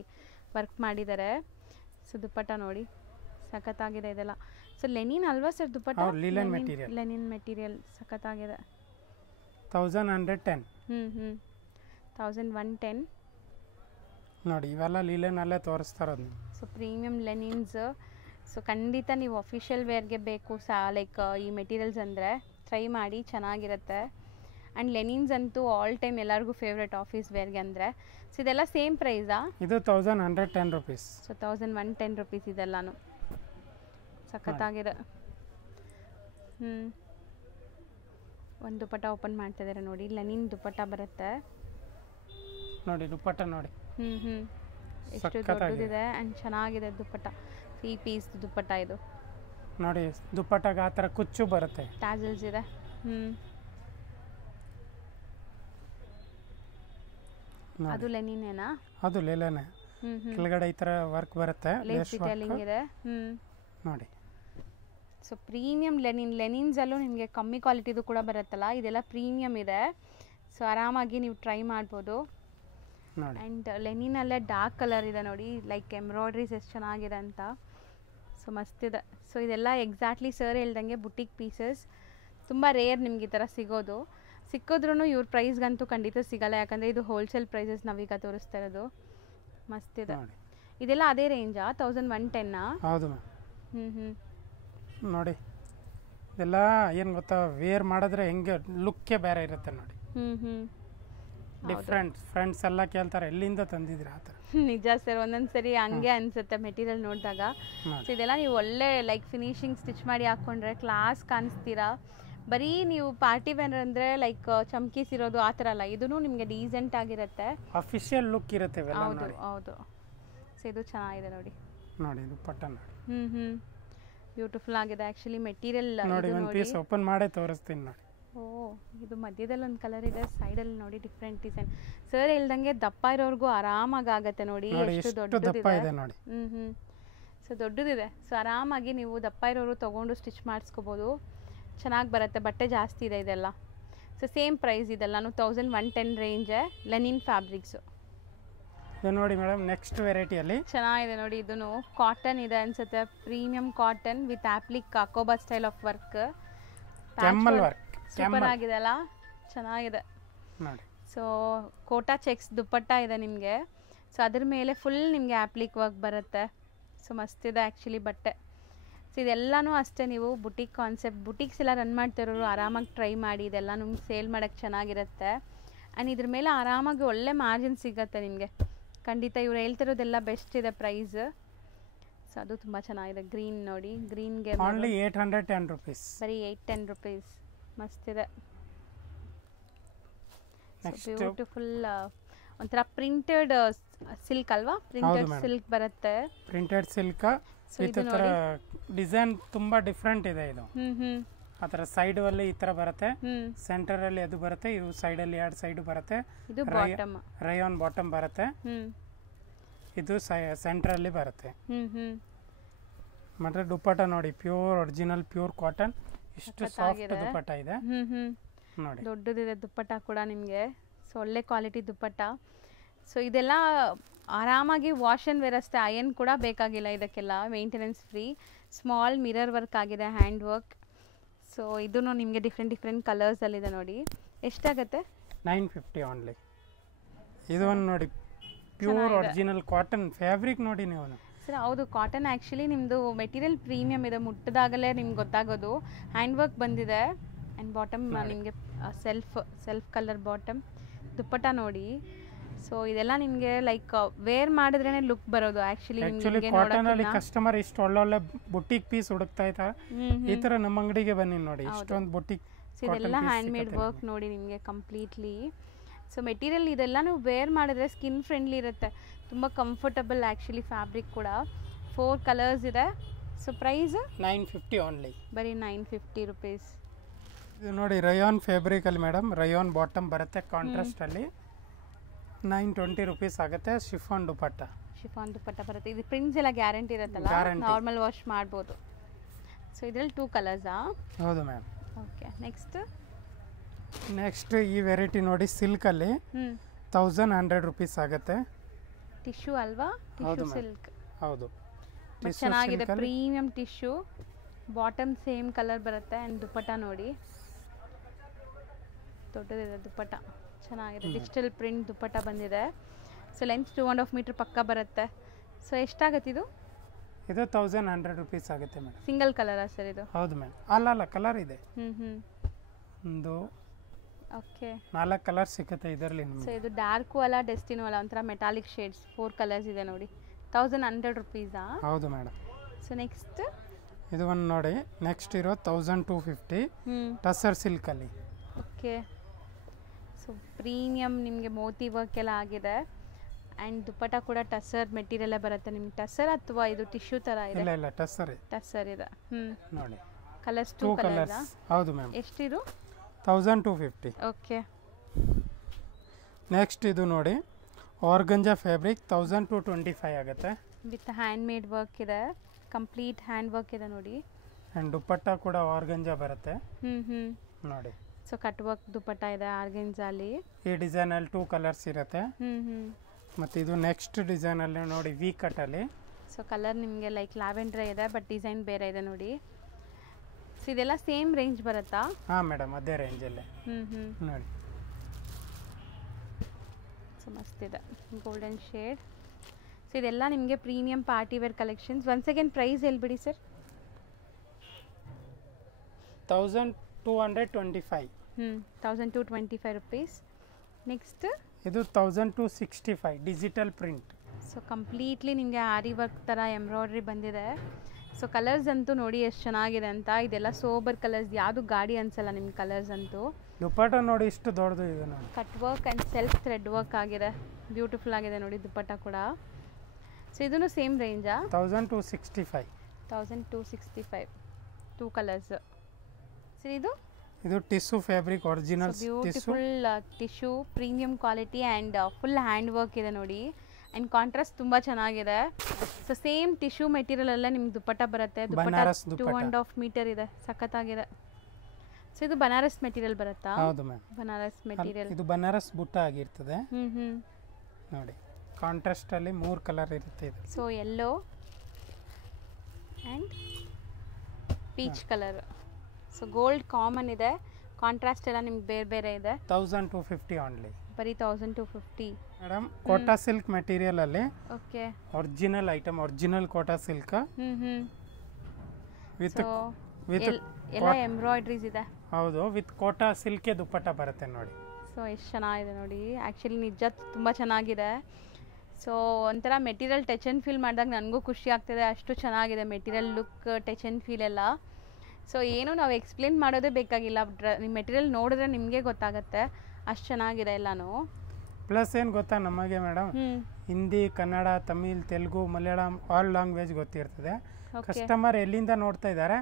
ವರ್ಕ್ ಮಾಡಿದ್ದಾರೆ. ಸೊ ದುಪ್ಪಟ್ಟ ನೋಡಿ ಸಖತ್ತಾಗಿದೆ ಇದೆಲ್ಲ. ಸೊ ಲೆನಿನ್ ಅಲ್ವಾ sir dupatta? Linen material. Linen material ಸಖತ್ತಾಗಿದೆ. 1110. 1110 ನೋಡಿ ಇವೆಲ್ಲ ಲಿನನ್ ಅಲ್ಲೇ ತೋರಿಸ್ತಾ ಇರೋದು. So premium ಲೆನಿನ್ಸ್. ಸೊ ಖಂಡಿತ ನೀವು ಅಫಿಷಿಯಲ್ ವೇರ್ಗೆ ಬೇಕು ಲೈಕ್ ಈ ಮೆಟೀರಿಯಲ್ಸ್ ಅಂದರೆ ಟ್ರೈ ಮಾಡಿ, ಚೆನ್ನಾಗಿರುತ್ತೆ. ಆ್ಯಂಡ್ ಲೆನಿನ್ಸ್ ಅಂತೂ ಆಲ್ ಟೈಮ್ ಎಲ್ಲರಿಗೂ ಫೇವ್ರೆಟ್ ಆಫೀಸ್ ವೇರ್ಗೆ ಅಂದರೆ. ಸೊ ಇದೆಲ್ಲ ಸೇಮ್ ಪ್ರೈಸಾ? ಇದು 1110 ರುಪೀಸ್. ಸೊ 1110 ರುಪೀಸ್ ಇದೆಲ್ಲನೂ ಸಖತ್ತಾಗಿದೆ. ಒಂದು ದುಪ್ಪಟ್ಟ ಓಪನ್ ಮಾಡ್ತಾ ಇದ್ದಾರೆ ನೋಡಿ, ಲೆನಿನ್ ದುಪ್ಪಟ್ಟ ಬರುತ್ತೆ ನೋಡಿ. ದುಪ್ಪಟ್ಟ ನೋಡಿ ಎಷ್ಟು ದೊಡ್ಡದಿದೆ ಆ್ಯಂಡ್ ಚೆನ್ನಾಗಿದೆ ದುಪ್ಪಟ್ಟ. ಈ ಪೀಸ್ ದುಪ್ಪಟ್ಟ ಇದು ನೋಡಿ. ದುಪ್ಪಟ್ಟಾಗ ಆ ಥರ ಕುಚ್ಚು ಬರುತ್ತೆ, ಟ್ಯಾಸಲ್ಸ್ ಇದೆ. ಅದು ಲೆನಿನೇನಾ? ಅದು ಲೆನಿನೇ. ಕೆಳಗಡೆ ಈ ಥರ ವರ್ಕ್ ಬರುತ್ತೆ, ಲೇಸ್ ಡಿಟೇಲಿಂಗ್ ಇದೆ ನೋಡಿ. ಸೊ ಪ್ರೀಮಿಯಂ ಲೆನಿನ್ಸಲ್ಲೂ ನಿಮಗೆ ಕಮ್ಮಿ ಕ್ವಾಲಿಟಿದು ಕೂಡ ಬರುತ್ತಲ್ಲ, ಇದೆಲ್ಲ ಪ್ರೀಮಿಯಮ್ ಇದೆ. ಸೊ ಆರಾಮಾಗಿ ನೀವು ಟ್ರೈ ಮಾಡ್ಬೋದು. ಆ್ಯಂಡ್ ಲೆನಿನಲ್ಲೇ ಡಾರ್ಕ್ ಕಲರ್ ಇದೆ ನೋಡಿ, ಲೈಕ್ ಎಂಬ್ರಾಯ್ಡ್ರೀಸ್ ಎಷ್ಟು ಚೆನ್ನಾಗಿದೆ ಅಂತ. ಸೊ ಮಸ್ತಿದೆ. ಸೊ ಇದೆಲ್ಲ ಎಕ್ಸಾಕ್ಟ್ಲಿ ಸರ್ ಹೇಳ್ದಂಗೆ ಬುಟಿಕ್ ಪೀಸಸ್. ತುಂಬ ರೇರ್ ನಿಮ್ಗೆ ಈ ಥರ ಸಿಗೋದು. ಸಿಕ್ಕಿದ್ರೂ ಇವ್ರ ಪ್ರೈಸ್ಗಂತೂ ಖಂಡಿತ ಸಿಗಲ್ಲ, ಯಾಕಂದರೆ ಇದು ಹೋಲ್ಸೇಲ್ ಪ್ರೈಸಸ್ ನಾವೀಗ ತೋರಿಸ್ತಾ ಇರೋದು. ಮಸ್ತಿದೆ. ಇದೆಲ್ಲ ಅದೇ ರೇಂಜಾ? 1110? ಹೌದು ನೋಡಿ. ಇದೆಲ್ಲ ಏನು ಗೊತ್ತಾ, ವೇರ್ ಮಾಡಿದ್ರೆ ಹೆಂಗೆ ಲುಕ್ಕೇ ಬೇರೆ ಇರುತ್ತೆ ನೋಡಿ. ಡಿಫ್ರೆಂಟ್. ಫ್ರೆಂಡ್ಸ್ ಎಲ್ಲ ಕೇಳ್ತಾರೆ ಎಲ್ಲಿಂದ ತಂದಿದ್ದೀರಾ ಆ ಥರ. ನಿಜ ಸರ್, ಒಂದೊಂದು ಸರಿ ಹಂಗೆ ಅನಿಸುತ್ತೆ ಮೆಟೀರಿಯಲ್ ನೋಡಿದಾಗ. ಸೊ ಇದೆಲ್ಲ ನೀವು ಒಳ್ಳೆ ಲೈಕ್ ಫಿನಿಶಿಂಗ್ ಸ್ಟಿಚ್ ಮಾಡಿ ಹಾಕ್ಕೊಂಡ್ರೆ ಕ್ಲಾಸ್ ಕಾಣಿಸ್ತೀರಾ. ಬರೀ ನೀವು ಪಾರ್ಟಿ ವೇರ್ ಅಂದರೆ ಲೈಕ್ ಚಮ್ಕೀಸಿರೋದು ಆ ಥರ ಅಲ್ಲ, ಇದೂ ನಿಮಗೆ ಡೀಸೆಂಟ್ ಆಗಿರುತ್ತೆ, ಅಫಿಷಿಯಲ್ ಲುಕ್ ಇರುತ್ತೆ. ಹೌದು ಹೌದು. ಸೊ ಇದು ಚೆನ್ನಾಗಿದೆ ನೋಡಿ. ನೋಡಿ ದುಪ್ಪಟ್ಟ ನೋಡಿ. ಬ್ಯೂಟಿಫುಲ್ ಆಗಿದೆ ಆ್ಯಕ್ಚುಲಿ ಮೆಟೀರಿಯಲ್. ನೋಡಿ ಒಂದು ಪೀಸ್ ಓಪನ್ ಮಾಡೇ ತೋರಿಸ್ತೀನಿ ನೋಡಿ. ಓ, ಇದು ಮಧ್ಯದಲ್ಲಿ ಒಂದು ಕಲರ್ ಇದೆ, ಸೈಡಲ್ಲಿ ನೋಡಿ ಡಿಫ್ರೆಂಟ್ ಡಿಸೈನ್. ಸರ್ ಹೇಳ್ದಂಗೆ ದಪ್ಪ ಇರೋರ್ಗೂ ಆರಾಮಾಗಿ ಆಗುತ್ತೆ ನೋಡಿ, ಎಷ್ಟು ದೊಡ್ಡದಿದೆ ನೋಡಿ. ಸೊ ದೊಡ್ಡದಿದೆ. ಸೊ ಆರಾಮಾಗಿ ನೀವು ದಪ್ಪ ಇರೋರು ತೊಗೊಂಡು ಸ್ಟಿಚ್ ಮಾಡಿಸ್ಕೋಬೋದು, ಚೆನ್ನಾಗಿ ಬರುತ್ತೆ. ಬಟ್ಟೆ ಜಾಸ್ತಿ ಇದೆ ಇದೆಲ್ಲ. ಸೊ ಸೇಮ್ ಪ್ರೈಸ್ ಇದೆಲ್ಲನೂ 1110 ರೇಂಜೇ, ಲೆನಿನ್ ಫ್ಯಾಬ್ರಿಕ್ಸು. ಇದು ನೋಡಿ ಮೇಡಮ್, ನೆಕ್ಸ್ಟ್ ವೆರೈಟಿಯಲ್ಲಿ ಚೆನ್ನಾಗಿದೆ ನೋಡಿ. ಇದೂ ಕಾಟನ್ ಇದೆ ಅನ್ಸುತ್ತೆ, ಪ್ರೀಮಿಯಂ ಕಾಟನ್ ವಿತ್ ಆಪ್ಲಿಕ್ ಅಕೋಬಾ style of work. Camel work super ಆಗಿದೆ ಅಲ್ಲ, ಚೆನ್ನಾಗಿದೆ ನೋಡಿ. ಸೊ ಕೋಟಾ ಚೆಕ್ಸ್ ದುಪ್ಪಟ್ಟ ಇದೆ ನಿಮಗೆ. ಸೊ ಅದ್ರ ಮೇಲೆ ಫುಲ್ ನಿಮಗೆ ಆಪ್ಲಿಕ್ ವರ್ಕ್ ಬರುತ್ತೆ. ಸೊ ಮಸ್ತಿದೆ ಆ್ಯಕ್ಚುಲಿ ಬಟ್ಟೆ. ಸೊ ಇದೆಲ್ಲನೂ ಅಷ್ಟೇ, ನೀವು ಬುಟಿಕ್ ಕಾನ್ಸೆಪ್ಟ್, ಬುಟಿಕ್ಸ್ ಎಲ್ಲ ರನ್ ಮಾಡ್ತಿರೋರು ಆರಾಮಾಗಿ ಟ್ರೈ ಮಾಡಿ. ಇದೆಲ್ಲ ನಿಮ್ಗೆ ಸೇಲ್ ಮಾಡೋಕ್ಕೆ ಚೆನ್ನಾಗಿರುತ್ತೆ. ಆ್ಯಂಡ್ ಇದ್ರ ಮೇಲೆ ಆರಾಮಾಗಿ ಒಳ್ಳೆ ಮಾರ್ಜಿನ್ ಸಿಗುತ್ತೆ ನಿಮಗೆ ಖಂಡಿತ. ಇವ್ರು ಹೇಳ್ತಿರೋದೆಲ್ಲ ಬೆಸ್ಟ್ ಇದೆ ಪ್ರೈಸ್. ಸೊ ಅದು ತುಂಬ ಚೆನ್ನಾಗಿದೆ. ಗ್ರೀನ್ ನೋಡಿ, ಗ್ರೀನ್ಗೆ ಓನ್ಲಿ 810 ರುಪೀಸ್, ಬರೀ 810 ರುಪೀಸ್. ಮಸ್ತಿದೆ. ಬ್ಯೂಟಿಫುಲ್. ಒಂಥರ ಪ್ರಿಂಟೆಡ್ ಸಿಲ್ಕ್ ಅಲ್ವಾ? ಪ್ರಿಂಟೆಡ್ ಸಿಲ್ಕ್ ಬರುತ್ತೆ. ಪ್ರಿಂಟೆಡ್ ಸಿಲ್ಕ್ ವಿತ್ ತರ ಡಿಸೈನ್ ತುಂಬಾ ಡಿಫ್ರೆಂಟ್ ಇದೆ ಇದು. ಆ ಥರ ಸೈಡ್ ಅಲ್ಲಿ ಈ ತರ ಬರುತ್ತೆ, ಸೆಂಟರ್ ಅಲ್ಲಿ ಅದು ಬರುತ್ತೆ, ಇದು ಸೈಡ್ ಅಲ್ಲಿ ಎರಡು ಸೈಡ್ ಬರುತ್ತೆ. ಇದು ಬಾಟಮ್, ರಯಾನ್ ಬಾಟಮ್ ಬರುತ್ತೆ. ಇದು ಸೆಂಟರ್ ಅಲ್ಲಿ ಬರುತ್ತೆ. ಮತ್ತೆ ದುಪ್ಪಟ್ಟ ನೋಡಿ, ಪ್ಯೂರ್ ಒರಿಜಿನಲ್ ಪ್ಯೂರ್ ಕಾಟನ್, ಇಷ್ಟು ಸಾಫ್ಟ್ ದುಪ್ಪಟ್ಟ ಇದೆ ನೋಡಿ. ದೊಡ್ಡದಿದೆ ದುಪ್ಪಟ್ಟ ಕೂಡ ನಿಮಗೆ. ಸೊ ಒಳ್ಳೆ ಕ್ವಾಲಿಟಿ ದುಪ್ಪಟ್ಟ. ಸೊ ಇದೆಲ್ಲ ಆರಾಮಾಗಿ ವಾಶ್ ಆ್ಯಂಡ್ ವೇರ್ ಅಷ್ಟೇ, ಅಯನ್ ಕೂಡ ಬೇಕಾಗಿಲ್ಲ ಇದಕ್ಕೆಲ್ಲ, maintenance free. Small mirror work ಆಗಿದೆ, ಹ್ಯಾಂಡ್ ವರ್ಕ್. ಸೊ ಇದೂ ನಿಮಗೆ ಡಿಫ್ರೆಂಟ್ ಕಲರ್ಸಲ್ಲಿದೆ ನೋಡಿ. ಎಷ್ಟಾಗುತ್ತೆ? 950 ಓನ್ಲಿ. ಇದು ಒಂದು ನೋಡಿ, ಪ್ಯೂರ್ ಒರಿಜಿನಲ್ ಕಾಟನ್ ಫ್ಯಾಬ್ರಿಕ್ ನೋಡಿ ನೀವು. ಸರ್ ಹೌದು, ಕಾಟನ್ ಆ್ಯಕ್ಚುಲಿ ನಿಮ್ಮದು ಮೆಟೀರಿಯಲ್ ಪ್ರೀಮಿಯಮ್ ಇದೆ, ಮುಟ್ಟಿದಾಗಲೇ ನಿಮ್ಗೆ ಗೊತ್ತಾಗೋದು. ಹ್ಯಾಂಡ್ ವರ್ಕ್ ಬಂದಿದೆ. ಆ್ಯಂಡ್ ಬಾಟಮ್ ನಿಮಗೆ ಸೆಲ್ಫ್ ಕಲರ್ ಬಾಟಮ್. ದುಪ್ಪಟ್ಟ ನೋಡಿ. ಸೊ ಇದೆಲ್ಲ ನಿಮಗೆ ಲೈಕ್ ವೇರ್ ಮಾಡಿದ್ರೇನೆ ಲುಕ್ ಬರೋದು ಆ್ಯಕ್ಚುಲಿ. ಕಾಟನ್ ಅಲ್ಲಿ ಕಸ್ಟಮರ್ ಇಷ್ಟು ಒಳ್ಳೊಳ್ಳೆ ಬುಟಿಕ್ ಪೀಸ್ ಹುಡುಕ್ತಾ ಇದ್ದಾರೆ, ಈ ತರ ನಮ್ಮ ಅಂಗಡಿಗೆ ಬನ್ನಿ ನೋಡಿ, ಇಷ್ಟೊಂದು ಬುಟಿಕ್. ಇದೆಲ್ಲ ಹ್ಯಾಂಡ್ ಮೇಡ್ ವರ್ಕ್ ನೋಡಿ ನಿಮಗೆ ಕಂಪ್ಲೀಟ್ಲಿ. ಸೊ ಮೆಟೀರಿಯಲ್ ಇದೆಲ್ಲ ನೀವು ವೇರ್ ಮಾಡಿದ್ರೆ ಸ್ಕಿನ್ ಫ್ರೆಂಡ್ಲಿ ಇರುತ್ತೆ, ತುಂಬ ಕಂಫರ್ಟಬಲ್ ಆ್ಯಕ್ಚುಲಿ. ಫ್ಯಾಬ್ರಿಕ್ ಕೂಡ 4 ಕಲರ್ಸ್ ಇದೆ. So price 950 only. ಬರೀ 950 ರುಪೀಸ್. ಇದು ನೋಡಿ ರಯಾನ್ ಫ್ಯಾಬ್ರಿಕಲ್ಲಿ ಮೇಡಮ್, ರಯಾನ್ ಬಾಟಮ್ ಬರುತ್ತೆ ಕಾಂಟ್ರಾಸ್ಟಲ್ಲಿ. 920 ರುಪೀಸ್ ಆಗುತ್ತೆ. ಶಿಫಾನ್ ದುಪಟ್ಟ ಬರುತ್ತೆ. ಇದು ಪ್ರಿಂಟ್ಸ್ ಎಲ್ಲ ಗ್ಯಾರಂಟಿ ಇರುತ್ತಲ್ಲ, ನಾರ್ಮಲ್ ವಾಶ್ ಮಾಡ್ಬೋದು. ಸೊ ಇದರಲ್ಲಿ 2 ಕಲರ್ಸಾ? ಹೌದು ಮ್ಯಾಮ್. ಓಕೆ, ನೆಕ್ಸ್ಟ್ ಈ ವೆರೈಟಿ ನೋಡಿ ಸಿಲ್ಕಲ್ಲಿ 1100 ರುಪೀಸ್ ಆಗುತ್ತೆ. ಟಿಶ್ಯೂ ಅಲ್ವಾ? Tissue silk. ಹೌದು, ಚೆನ್ನಾಗಿದೆ. Premium tissue, bottom same colour ಬರುತ್ತೆ. ಆ್ಯಂಡ್ ದುಪಟ್ಟ ನೋಡಿ ದೊಡ್ಡದಿದೆ ದುಪಟ್ಟ, ಚೆನ್ನಾಗಿದೆ. ಡಿಜಿಟಲ್ ಪ್ರಿಂಟ್ ದುಪಟ್ಟ ಬಂದಿದೆ. ಸೊ ಲೆಂತ್ 2.5 ಮೀಟರ್ ಪಕ್ಕ ಬರುತ್ತೆ. ಸೊ ಎಷ್ಟಾಗುತ್ತೆ ಇದು? ಇದು 1100 ರುಪೀಸ್ ಆಗುತ್ತೆ ಮೇಡಮ್. ಸಿಂಗಲ್ ಕಲರಾ ಸರ್ ಇದು? ಹೌದು ಮ್ಯಾಮ್. ಅಲ್ಲ ಕಲರ್ ಇದೆ. ಒಂದು ಓಕೆ 4 ಕಲರ್ ಸಿಗುತ್ತೆ ಇದರಲ್ಲಿ. ಸೊ ಇದು ಡಾರ್ಕು ಅಲ್ಲ, ಡೆಸ್ಟಿನೋ ಅಲ್ಲ, ಒಂಥರ ಮೆಟಾಲಿಕ್ ಶೇಡ್ಸ್. 4 ಕಲರ್ಸ್ ಇದೆ ನೋಡಿ. 1100 ರುಪೀಸಾ? ಹೌದು ಮೇಡಮ್. ಸೊ ನೆಕ್ಸ್ಟ್ ಇದು ಒಂದು ನೋಡಿ. ನೆಕ್ಸ್ಟ್ ಇರೋ 1250 ಟಸರ್ ಸಿಲ್ಕಲ್ಲಿ. ಓಕೆ, ಸೊ ಪ್ರೀಮಿಯಂ ನಿಮಗೆ ಮೋತಿ ವರ್ಕ್ ಎಲ್ಲ ಆಗಿದೆ. ಆ್ಯಂಡ್ ದುಪಟ್ಟ ಕೂಡ ಟಸರ್ ಮೆಟೀರಿಯಲ್ ಬರುತ್ತೆ. ನಿಮ್ಗೆ ಟಸರ್ ಅಥವಾ ಇದು ಟಿಶ್ಯೂ ಥರ ಇದೆ? ಇಲ್ಲ ಟಸರ್ ಇದೆ. ನೋಡಿ ಕಲರ್ಸ್ 2 ಕಲರ್ಸ್. ಹೌದು ಮ್ಯಾಮ್. ಎಷ್ಟಿದು? 1250. ಓಕೆ. ನೆಕ್ಸ್ಟ್ ಇದು ನೋಡಿ ಆರ್ಗಂಜಾ ಫ್ಯಾಬ್ರಿಕ್ 1225 ಆಗುತ್ತೆ. ವಿತ್ ಹ್ಯಾಂಡ್ ಮೇಡ್ ವರ್ಕ್ ಇದೆ, ಕಂಪ್ಲೀಟ್ ಹ್ಯಾಂಡ್ ವರ್ಕ್ ಇದೆ ನೋಡಿ. ಆ್ಯಂಡ್ ದುಪಟ್ಟ ಕೂಡ ಆರ್ಗಂಜಾ ಬರುತ್ತೆ ನೋಡಿ. ಸೊ ಕಟ್ ವರ್ಕ್ ದುಪಟ್ಟ ಇದೆ ಆರ್ಗಂಜಾಲಿ. ಈ ಡಿಸೈನಲ್ಲಿ 2 ಕಲರ್ಸ್ ಇರುತ್ತೆ. ಮತ್ತು ಇದು ನೆಕ್ಸ್ಟ್ ಡಿಸೈನಲ್ಲಿ ನೋಡಿ ವಿ ಕಟ್ಟಲ್ಲಿ. ಸೊ ಕಲರ್ ನಿಮಗೆ ಲೈಕ್ ಲ್ಯಾವೆಂಡರ್ ಇದೆ, ಬಟ್ ಡಿಸೈನ್ ಬೇರೆ ಇದೆ ನೋಡಿ. ಸೊ ಇದೆಲ್ಲ ಸೇಮ್ ರೇಂಜ್ ಬರುತ್ತಾ? ಹಾಂ ಮೇಡಮ್, ಅದೇ ರೇಂಜಲ್ಲೇ ನೋಡಿ. ಸೊ ಮಸ್ತಿದೆ, ಗೋಲ್ಡನ್ ಶೇಡ್. ಸೊ ಇದೆಲ್ಲ ನಿಮಗೆ premium party wear collections. Once again price ಹೇಳ್ಬಿಡಿ ಸರ್. 1225. 1225 ರುಪೀಸ್. ನೆಕ್ಸ್ಟ್ ಇದು 1265 ಡಿಜಿಟಲ್ ಪ್ರಿಂಟ್. ಸೊ ಕಂಪ್ಲೀಟ್ಲಿ ನಿಮಗೆ ಆರಿ ವರ್ಕ್ ಥರ ಎಂಬ್ರಾಯ್ಡ್ರಿ ಬಂದಿದೆ. ಸೊ ಕಲರ್ಸ್ ಅಂತೂ ನೋಡಿ ಎಷ್ಟು ಚೆನ್ನಾಗಿದೆ ಅಂತ. ಇದೆಲ್ಲ ಸೋಬರ್ ಕಲರ್ಸ್, ಯಾವುದು ಗಾಡಿ ಅನ್ಸಲ್ಲ ನಿಮ್ಗೆ ಕಲರ್ಸ್ ಅಂತೂ. ದುಪಟ್ಟ ನೋಡಿ ಇಷ್ಟು ದೊಡ್ಡದು ಇದೆ ನೋಡಿ. Cut work and self thread work ಆಗಿದೆ, ಬ್ಯೂಟಿಫುಲ್ ಆಗಿದೆ ನೋಡಿ ದುಪಟ್ಟ ಕೂಡ. ಸೊ ಇದೂ ಸೇಮ್ ರೇಂಜಾ? 1265. 1265, 2 ಕಲರ್ಸ್. ಸೊ ಇದು tissue fabric original beautiful tissue, premium quality and full hand work ಇದೆ ನೋಡಿ. ಆ್ಯಂಡ್ ಕಾಂಟ್ರಾಸ್ಟ್ ತುಂಬ ಚೆನ್ನಾಗಿದೆ. ಸೊ ಸೇಮ್ ಟಿಶ್ಯೂ ಮೆಟೀರಿಯಲ್ ಎಲ್ಲ ನಿಮ್ಗೆ ದುಪಟ್ಟ ಬರುತ್ತೆ. ದುಪಟ್ಟ 2.5 ಮೀಟರ್ ಇದೆ, ಸಖತ್ತಾಗಿದೆ. ಸೊ ಇದು ಬನಾರಸ್ ಮೆಟೀರಿಯಲ್ ಬರುತ್ತಾ? ಹೌದು ಮ್ಯಾಮ್, ಬನಾರಸ್ ಮೆಟೀರಿಯಲ್. ಇದು ಬನಾರಸ್ ಬುಟ್ಟ ಆಗಿರ್ತದೆ ನೋಡಿ. ಕಾಂಟ್ರಾಸ್ಟ್ ಅಲ್ಲಿ 3 ಕಲರ್ ಇರುತ್ತೆ ಇದು. So yellow and peach colour. So gold common ಇದೆ, ಕಾಂಟ್ರಾಸ್ಟ್ ಎಲ್ಲ ನಿಮ್ಗೆ ಬೇರೆ ಬೇರೆ ಇದೆ. 1250 ಓನ್ಲಿ. ಬರೀ 1250 ಮೇಡಮ್. ಕೋಟಾ ಸಿಲ್ಕ್ ಮೆಟೀರಿಯಲ್ ಅಲ್ಲಿ. Okay. Original item, original Kota silk with ಎಲ್ಲ ಎಂಬ್ರಾಯ್ಡ್ರೀಸ್ ಇದೆ. ಹೌದು, ವಿತ್ ಕೋಟಾ ಸಿಲ್ಕ್ ದುಪಟ್ಟ ಬರುತ್ತೆ ನೋಡಿ. ಸೊ ಎಷ್ಟು ಚೆನ್ನಾಗಿದೆ ನೋಡಿ. ಆ್ಯಕ್ಚುಲಿ ನಿಜ ತುಂಬ ಚೆನ್ನಾಗಿದೆ. ಸೊ ಒಂಥರ ಮೆಟೀರಿಯಲ್ ಟಚ್ ಆ್ಯಂಡ್ ಫೀಲ್ ಮಾಡಿದಾಗ ನನಗೂ ಖುಷಿ ಆಗ್ತಿದೆ, ಅಷ್ಟು ಚೆನ್ನಾಗಿದೆ material look, touch and feel ಎಲ್ಲ. ಸೊ ಏನು ನಾವು ಎಕ್ಸ್ಪ್ಲೇನ್ ಮಾಡೋದೇ ಬೇಕಾಗಿಲ್ಲ, ನಿಮ್ಮ ಮೆಟೀರಿಯಲ್ ನೋಡಿದ್ರೆ ನಿಮಗೆ ಗೊತ್ತಾಗುತ್ತೆ, ಅಷ್ಟು ಚೆನ್ನಾಗಿದೆ ಎಲ್ಲನೂ. ಪ್ಲಸ್ ಏನು ಗೊತ್ತಾ ನಮಗೆ madam, Hindi, Kannada, Tamil, Telugu, Malayalam all language ಗೊತ್ತಿರ್ತದೆ. ಕಸ್ಟಮರ್ ಎಲ್ಲಿಂದ ನೋಡ್ತಾ ಇದ್ದಾರೆ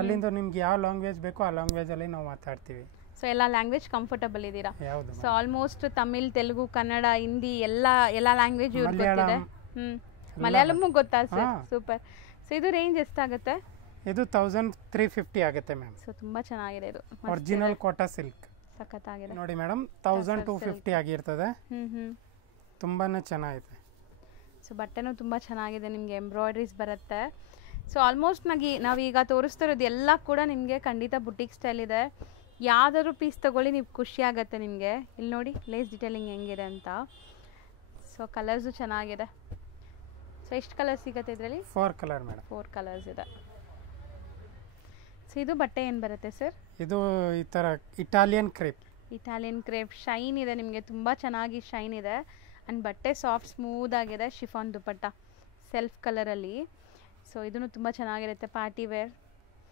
ಅಲ್ಲಿಂದ ನಿಮ್ಗೆ ಯಾವ ಲ್ಯಾಂಗ್ವೇಜ್ ಬೇಕೋ ಆ ಲ್ಯಾಂಗ್ವೇಜಲ್ಲಿ ನಾವು ಮಾತಾಡ್ತೀವಿ. ಸೊ ಎಲ್ಲ ಲ್ಯಾಂಗ್ವೇಜ್ ಕಂಫರ್ಟಬಲ್ ಇದ್ದೀರಾ? ಯಾವುದು? ಸೊ ಆಲ್ಮೋಸ್ಟ್ ತಮಿಳ್, ತೆಲುಗು, ಕನ್ನಡ, ಹಿಂದಿ ಎಲ್ಲ ಲ್ಯಾಂಗ್ವೇಜ್ ಇವ್ರಿಗೆ ಗೊತ್ತಿದೆ. ಮಲಯಾಳಮು ಗೊತ್ತಾ ಸರ್? ಸೂಪರ್. ಸೊ ಇದು ರೇಂಜ್ ಎಷ್ಟಾಗುತ್ತೆ? ಇದು 1350 ಆಗುತ್ತೆ ಮ್ಯಾಮ್. ಸೊ ತುಂಬ ಚೆನ್ನಾಗಿದೆ ಇದು. ಒರಿಜಿನಲ್ ಕೋಟಾ ಸಿಲ್ಕ್ ಸಖತ್ತಾಗಿದೆ ನೋಡಿ ಮೇಡಮ್. 1250 ಆಗಿರ್ತದೆ. ತುಂಬಾನೇ ಚೆನ್ನಾಗಿದೆ. ಸೊ ಬಟ್ಟೆನೂ ತುಂಬ ಚೆನ್ನಾಗಿದೆ, ನಿಮಗೆ ಎಂಬ್ರಾಯ್ಡ್ರೀಸ್ ಬರುತ್ತೆ. ಸೊ ಆಲ್ಮೋಸ್ಟ್ ನಾವೀಗ ತೋರಿಸ್ತಿರೋದು ಎಲ್ಲ ಕೂಡ ನಿಮಗೆ ಖಂಡಿತ ಬುಟಿಕ್ ಸ್ಟೈಲ್ ಇದೆ. ಯಾವ್ದಾದ್ರು ಪೀಸ್ ತೊಗೊಳ್ಳಿ ನೀವು ಖುಷಿ ಆಗುತ್ತೆ ನಿಮಗೆ. ಇಲ್ಲಿ ನೋಡಿ ಲೇಸ್ ಡಿಟೇಲಿಂಗ್ ಹೆಂಗಿದೆ ಅಂತ. ಸೊ ಕಲರ್ಸು ಚೆನ್ನಾಗಿದೆ. ಸೊ ಎಷ್ಟು ಕಲರ್ಸ್ ಸಿಗುತ್ತೆ ಇದರಲ್ಲಿ? 4 ಕಲರ್ ಮೇಡಮ್. 4 ಕಲರ್ಸ್ ಇದೆ. ಸೊ ಇದು ಬಟ್ಟೆ ಏನು ಬರುತ್ತೆ ಸರ್? ಇದು ಈ ಥರ ಇಟಾಲಿಯನ್ ಕ್ರೇಪ್ ಶೈನ್ ಇದೆ ನಿಮಗೆ, ತುಂಬ ಚೆನ್ನಾಗಿ ಶೈನ್ ಇದೆ. ಆ್ಯಂಡ್ ಬಟ್ಟೆ ಸಾಫ್ಟ್ ಸ್ಮೂತ್ ಆಗಿದೆ, ಶಿಫಾನ್ ದುಪಟ್ಟ ಸೆಲ್ಫ್ ಕಲರಲ್ಲಿ. ಸೊ ಇದನ್ನು ತುಂಬ ಚೆನ್ನಾಗಿರುತ್ತೆ, ಪಾರ್ಟಿ ವೇರ್.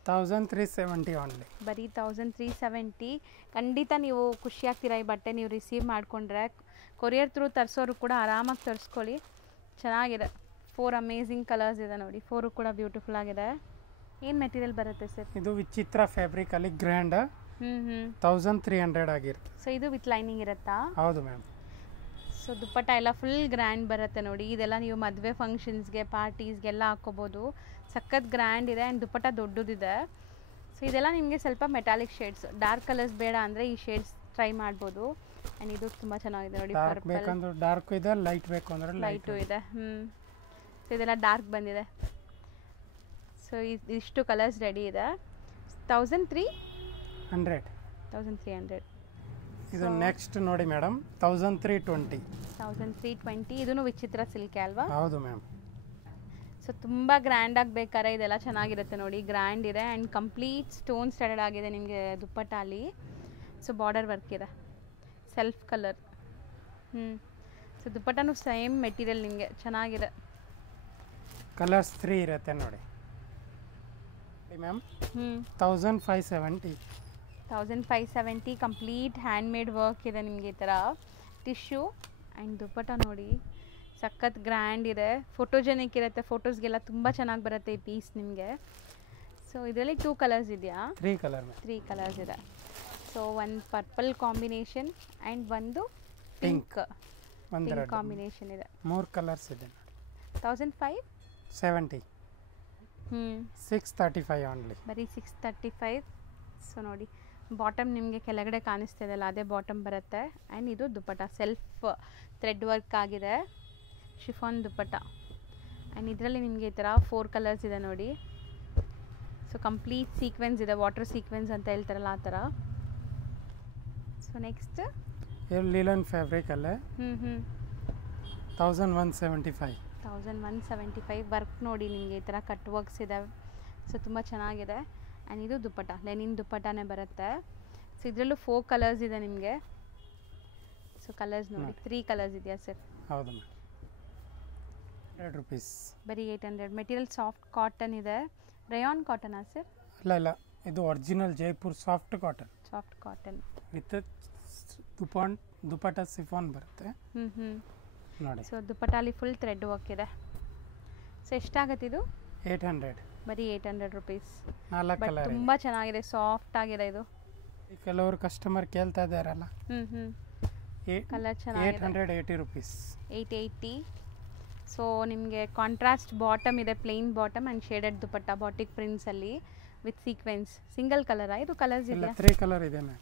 1370 ಓನ್ಲಿ. ಬರೀ 1370. ಖಂಡಿತ ನೀವು ಖುಷಿ ಆಗ್ತೀರಾ ಈ ಬಟ್ಟೆ ನೀವು ರಿಸೀವ್ ಮಾಡಿಕೊಂಡ್ರೆ. ಕೊರಿಯರ್ ಥ್ರೂ ತರಿಸೋರು ಕೂಡ ಆರಾಮಾಗಿ ತರಿಸ್ಕೊಳ್ಳಿ, ಚೆನ್ನಾಗಿದೆ. 4 ಅಮೇಝಿಂಗ್ ಕಲರ್ಸ್ ಇದೆ ನೋಡಿ, 4 ಕೂಡ ಬ್ಯೂಟಿಫುಲ್ ಆಗಿದೆ. ಏನು ಮೆಟೀರಿಯಲ್ ಬರುತ್ತೆ ಸರ್? ಇದು ವಿಚಿತ್ರ ಫ್ಯಾಬ್ರಿಕ್ ಅಲ್ಲಿ ಗ್ರ್ಯಾಂಡ್ 1300 ಆಗಿರುತ್ತೆ. ಸೊ ಇದು ವಿತ್ ಲೈನಿಂಗ್ ಇರುತ್ತಾ? ಹೌದು ಮ್ಯಾಮ್. ಸೊ ದುಪ್ಪಟ್ಟ ಎಲ್ಲ ಫುಲ್ ಗ್ರ್ಯಾಂಡ್ ಬರುತ್ತೆ ನೋಡಿ. ಇದೆಲ್ಲ ನೀವು ಮದುವೆ ಫಂಕ್ಷನ್ಸ್ಗೆ ಪಾರ್ಟೀಸ್ಗೆಲ್ಲ ಹಾಕ್ಕೋಬೋದು. ಸಖತ್ ಗ್ರ್ಯಾಂಡ್ ಇದೆ ಆ್ಯಂಡ್ ದುಪ್ಪಟ್ಟ ದೊಡ್ಡದಿದೆ. ಸೊ ಇದೆಲ್ಲ ನಿಮಗೆ ಸ್ವಲ್ಪ ಮೆಟಾಲಿಕ್ ಶೇಡ್ಸ್, ಡಾರ್ಕ್ ಕಲರ್ಸ್ ಬೇಡ ಅಂದರೆ ಈ ಶೇಡ್ಸ್ ಟ್ರೈ ಮಾಡ್ಬೋದು. ಆ್ಯಂಡ್ ಇದು ತುಂಬ ಚೆನ್ನಾಗಿದೆ ನೋಡಿ. ಡಾರ್ಕ್ ಬೇಕಂದ್ರೆ ಡಾರ್ಕ್ ಇದೆ, ಲೈಟ್ ಬೇಕು ಅಂದ್ರೆ ಲೈಟು ಇದೆ. ಸೊ ಇದೆಲ್ಲ ಡಾರ್ಕ್ ಬಂದಿದೆ. ಸೊ ಇಷ್ಟು ಕಲರ್ಸ್ ರೆಡಿ ಇದೆ. 1300. ಇದು ನೆಕ್ಸ್ಟ್ ನೋಡಿ ಮೇಡಮ್ 1320. ಇದೂ ವಿಚಿತ್ರ ಸಿಲ್ಕೆ ಅಲ್ವಾ? ಹೌದು ಮ್ಯಾಮ್. ಸೊ ತುಂಬ ಗ್ರ್ಯಾಂಡ್ ಆಗಬೇಕಾರೆ ಇದೆಲ್ಲ ಚೆನ್ನಾಗಿರುತ್ತೆ ನೋಡಿ. ಗ್ರ್ಯಾಂಡ್ ಇದೆ ಆ್ಯಂಡ್ ಕಂಪ್ಲೀಟ್ ಸ್ಟೋನ್ ಸ್ಟೆಡೆಡ್ ಆಗಿದೆ ನಿಮಗೆ ದುಪ್ಪಟ್ಟ ಅಲ್ಲಿ. ಸೊ ಬಾರ್ಡರ್ ವರ್ಕ್ ಇದೆ, ಸೆಲ್ಫ್ ಕಲರ್. ಸೊ ದುಪ್ಪಟ್ಟನೂ ಸೇಮ್ ಮೆಟೀರಿಯಲ್ ನಿಮಗೆ ಚೆನ್ನಾಗಿದೆ. ಕಲರ್ಸ್ 3 ಇರುತ್ತೆ ನೋಡಿ ma'am. 1570 complete handmade work ಇದೆ ನಿಮಗೆ. ಈ ಥರ ಟಿಶ್ಯೂ ಆ್ಯಂಡ್ ದುಪ್ಪಟ್ಟ ನೋಡಿ ಸಖತ್ ಗ್ರ್ಯಾಂಡ್ ಇದೆ. ಫೋಟೋಜೆನಿಕ್ ಇರುತ್ತೆ, ಫೋಟೋಸ್ಗೆಲ್ಲ ತುಂಬ ಚೆನ್ನಾಗಿ ಬರುತ್ತೆ ಈ ಪೀಸ್ ನಿಮಗೆ. ಸೊ ಇದರಲ್ಲಿ 2 ಕಲರ್ಸ್ ಇದೆಯಾ? 3 ಕಲರ್ಸ್ ಇದೆ. ಸೊ ಒಂದು ಪರ್ಪಲ್ ಕಾಂಬಿನೇಷನ್ ಆ್ಯಂಡ್ ಒಂದು ಪಿಂಕ್ ಕಾಂಬಿನೇಷನ್ ಇದೆ. 3 ಕಲರ್ಸ್ ಇದೆ. 1570. 635 ಓನ್ಲಿ. ಬರೀ 635. ಸೊ ನೋಡಿ ಬಾಟಮ್ ನಿಮಗೆ ಕೆಳಗಡೆ ಕಾಣಿಸ್ತಿದೆಯಲ್ಲ ಅದೇ ಬಾಟಮ್ ಬರುತ್ತೆ. ಆ್ಯಂಡ್ ಇದು ದುಪ್ಪಟ್ಟ ಸೆಲ್ಫ್ ಥ್ರೆಡ್ ವರ್ಕ್ ಆಗಿದೆ, ಶಿಫಾನ್ ದುಪ್ಪಟ್ಟ. ಆ್ಯಂಡ್ ಇದರಲ್ಲಿ ನಿಮಗೆ ಈ ಥರ 4 ಕಲರ್ಸ್ ಇದೆ ನೋಡಿ. ಸೊ ಕಂಪ್ಲೀಟ್ ಸೀಕ್ವೆನ್ಸ್ ಇದೆ, ವಾಟರ್ ಸೀಕ್ವೆನ್ಸ್ ಅಂತ ಹೇಳ್ತಾರಲ್ಲ ಆ ಥರ. ಸೊ ನೆಕ್ಸ್ಟ್ ಲಿಲನ್ ಫ್ಯಾಬ್ರಿಕ್ ಅಲ್ಲೇ 1175. ವರ್ಕ್ ನೋಡಿ ನಿಮಗೆ ಈ ಥರ ಕಟ್ ವರ್ಕ್ಸ್ ಇದೆ. ಸೊ ತುಂಬ ಚೆನ್ನಾಗಿದೆ. ಆ್ಯಂಡ್ ಇದು ದುಪ್ಪಟ್ಟ, ಲೆನಿನ್ ದುಪ್ಪಟ್ಟನೇ ಬರುತ್ತೆ. ಸೊ ಇದರಲ್ಲೂ 4 ಕಲರ್ಸ್ ಇದೆ ನಿಮಗೆ. ಸೊ ಕಲರ್ಸ್ ನೋಡಿ 3 ಕಲರ್ಸ್ ಇದೆಯಾ ಸರ್? ಹೌದು ಮ್ಯಾಮ್. 100 ರೂಪೀಸ್. ಬರೀ 800. ಮೆಟೀರಿಯಲ್ ಸಾಫ್ಟ್ ಕಾಟನ್ ಇದೆ. ರಯಾನ್ ಕಾಟನಾ ಸರ್? ಇಲ್ಲ, ಇದು original Jaipur soft cotton with dupatta chiffon ಬರುತ್ತೆ ನೋಡಿ. ಸೊ ದುಪ್ಪಟ್ಟಲ್ಲಿ ಫುಲ್ ಥ್ರೆಡ್ ವರ್ಕ್ ಇದೆ. ಸೊ ಎಷ್ಟಾಗತ್ತೆ ಇದು? 800. ಬರೀ 800 ರೂಪೀಸ್. 4 ಕಲರ್. ತುಂಬ ಚೆನ್ನಾಗಿದೆ, ಸಾಫ್ಟ್ ಆಗಿದೆ ಇದು. ಕೆಲವರು ಕಸ್ಟಮರ್ ಕೇಳ್ತಾ ಇದ್ದಾರಲ್ಲ. ಕಲರ್ ಚೆನ್ನಾಗಿದೆ. 880 ರೂಪೀಸ್. 880. ಸೊ ನಿಮಗೆ ಕಾಂಟ್ರಾಸ್ಟ್ ಬಾಟಮ್ ಇದೆ, plain bottom and shaded dupatta batik ಪ್ರಿಂಟ್ಸಲ್ಲಿ ವಿತ್ ಸೀಕ್ವೆನ್ಸ್. ಸಿಂಗಲ್ ಕಲರಾ ಇದು? ಕಲರ್ಸ್ ಇದೆ? 3 ಕಲರ್ ಇದೆ ಮ್ಯಾಮ್.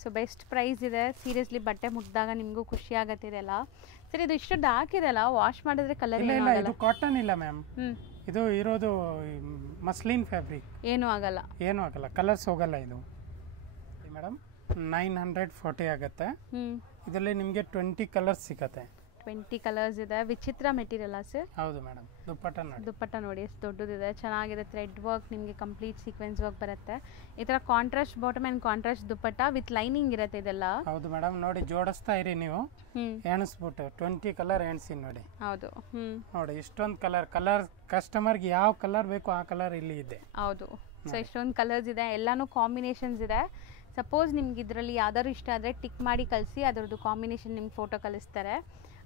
ಸೊ ಬೆಸ್ಟ್ ಪ್ರೈಸ್ ಇದೆ. ಸೀರಿಯಸ್ಲಿ ಬಟ್ಟೆ ಮುಟ್ಟಿದಾಗ ನಿಮಗೂ ಖುಷಿ ಆಗತ್ತೆ ಇದೆಲ್ಲ. ಸರ್ ಇದು ಇಷ್ಟು ಡಾರ್ಕ್ ಇದೆಲ್ಲ, ವಾಶ್ ಮಾಡಿದ್ರೆ ಕಲರ್ ಇಲ್ಲ, ಇದು ಕಾಟನ್ ಇಲ್ಲ ಮ್ಯಾಮ್. ಇದು ಇರೋದು ಮಸ್ಲಿನ್ ಫ್ಯಾಬ್ರಿಕ್. ಏನೂ ಆಗಲ್ಲ. ಕಲರ್ಸ್ ಹೋಗಲ್ಲ ಇದು ಮೇಡಮ್. 940 ಆಗುತ್ತೆ. ಇದರಲ್ಲಿ ನಿಮಗೆ 20 ಕಲರ್ಸ್ ಸಿಗತ್ತೆ. 20 ಕಲರ್ಸ್ ಇದೆ. ವಿಚಿತ್ರ ಮೆಟೀರಿಯಲ್ ಸರ್? ಹೌದು ಮೇಡಮ್. ದುಪ್ಪಟ್ಟ ನೋಡಿ ಎಷ್ಟು ದೊಡ್ಡದಿದೆ, ಚೆನ್ನಾಗಿದೆ. ಥ್ರೆಡ್ ವರ್ಕ್ ನಿಮಗೆ ಕಂಪ್ಲೀಟ್ ಸೀಕ್ವೆನ್ಸ್ ವರ್ಕ್ ಬರುತ್ತೆ. ಈ ಥರ contrast bottom and contrast dupatta with lining ಇರುತ್ತೆ ಇದೆಲ್ಲ. ಹೌದು ಮೇಡಮ್. ನೋಡಿ ಜೋಡಿಸ್ತಾ ಇರಿ ನೀವು, ಎಣಿಸ್ಬಿಟ್ಟು 20 ಕಲರ್ ಎಣಿಸಿ ನೋಡಿ. ಹೌದು. ನೋಡಿ ಇಷ್ಟೊಂದು ಕಲರ್ ಕಸ್ಟಮರ್ಗೆ ಯಾವ ಕಲರ್ ಬೇಕು ಆ ಕಲರ್ ಇಲ್ಲಿ ಇದೆ. ಹೌದು. ಸೊ ಇಷ್ಟೊಂದು ಕಲರ್ಸ್ ಇದೆ, ಎಲ್ಲಾನು ಕಾಂಬಿನೇಷನ್ಸ್ ಇದೆ. ಸಪೋಸ್ ನಿಮ್ಗೆ ಇದರಲ್ಲಿ ಯಾವ್ದಾದ್ರು ಇಷ್ಟ ಆದರೆ ಟಿಕ್ ಮಾಡಿ ಕಳಿಸಿ, ಅದರದ್ದು ಕಾಂಬಿನೇಷನ್ ನಿಮ್ಗೆ ಫೋಟೋ ಕಳಿಸ್ತಾರೆ.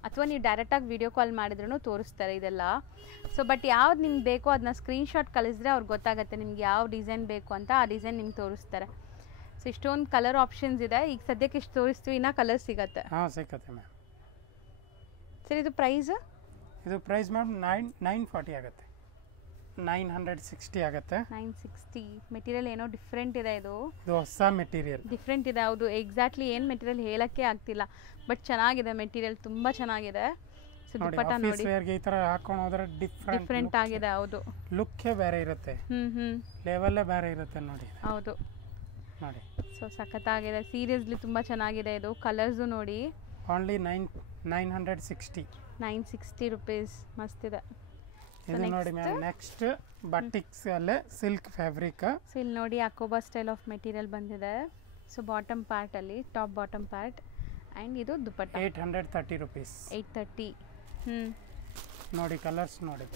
ಅಥವಾ ನೀವು ಡೈರೆಕ್ಟಾಗಿ ವಿಡಿಯೋ ಕಾಲ್ ಮಾಡಿದ್ರೂ ತೋರಿಸ್ತಾರೆ ಇದೆಲ್ಲ. ಸೊ ಬಟ್ ಯಾವ್ದು ನಿಮ್ಗೆ ಬೇಕೋ ಅದನ್ನ ಸ್ಕ್ರೀನ್ಶಾಟ್ ಕಳಿಸಿದ್ರೆ ಅವ್ರಿಗೆ ಗೊತ್ತಾಗುತ್ತೆ ನಿಮ್ಗೆ ಯಾವ ಡಿಸೈನ್ ಬೇಕು ಅಂತ. ಆ ಡಿಸೈನ್ ನಿಮ್ಗೆ ತೋರಿಸ್ತಾರೆ. ಸೊ ಇಷ್ಟೊಂದು ಕಲರ್ ಆಪ್ಷನ್ಸ್ ಇದೆ. ಈಗ ಸದ್ಯಕ್ಕೆ ಇಷ್ಟು ತೋರಿಸ್ತೀವಿ, ಇನ್ನೂ ಕಲರ್ ಸಿಗುತ್ತೆ. ಸಿಗುತ್ತೆ ಮ್ಯಾಮ್. ಸರ್ ಇದು ಪ್ರೈಸ್ ಮ್ಯಾಮ್ 940 ಆಗುತ್ತೆ. 960 ಆಗುತ್ತೆ. 960. ಮೆಟೀರಿಯಲ್ ಏನೋ ಡಿಫ್ರೆಂಟ್ ಇದೆ. ಇದು ಹೊಸ ಮೆಟೀರಿಯಲ್ ಡಿಫ್ರೆಂಟ್ ಇದೆ. ಹೌದು, ಎಕ್ಸಾಕ್ಟ್ಲಿ ಏನು ಮೆಟೀರಿಯಲ್ ಹೇಳಕ್ಕೆ ಆಗ್ತಿಲ್ಲ, ಬಟ್ ಚೆನ್ನಾಗಿದೆ ಮೆಟೀರಿಯಲ್, ತುಂಬ ಚೆನ್ನಾಗಿದೆ. ಸೊ ದುಪ್ಪಟ್ಟ ನೋಡಿ ಈ ತರ ಹಾಕೊಂಡು ಹೋದ್ರೆ ಡಿಫ್ರೆಂಟ್ ಆಗಿದೆ. ಹೌದು, ಲುಕ್ಕೇ ಬೇರೆ ಇರುತ್ತೆ, ಲೆವೆಲ್ಲೇ ಬೇರೆ ಇರುತ್ತೆ ನೋಡಿ. ಹೌದು ನೋಡಿ. ಸೊ ಸಖತ್ತಾಗಿದೆ, ಸೀರಿಯಸ್ಲಿ ತುಂಬ ಚೆನ್ನಾಗಿದೆ. ಇದು ಕಲರ್ಸು ನೋಡಿ. Only 960 rupees. ಮಸ್ತಿದೆ. ಇದು ನೋಡಿ ಮ್ಯಾಮ್. ನೆಕ್ಸ್ಟ್ ಬಟಿಕ್ಸ್ ಅಲ್ಲೇ ಸಿಲ್ಕ್ ಫ್ಯಾಬ್ರಿಕ್. ಸೊ ಇಲ್ಲಿ ನೋಡಿ ಅಕೋಬಾ ಸ್ಟೈಲ್ ಆಫ್ ಮೆಟೀರಿಯಲ್ ಬಂದಿದೆ. ಸೊ ಬಾಟಮ್ ಪಾರ್ಟ್ ಅಲ್ಲಿ ಟಾಪ್ ಬಾಟಮ್ ಪಾರ್ಟ್ ಆ್ಯಂಡ್ ಇದು ದುಪ್ಪಟ್ಟ 830 ರೂಪೀಸ್. 830. ನೋಡಿ ಕಲರ್ಸ್ ನೋಡಿ.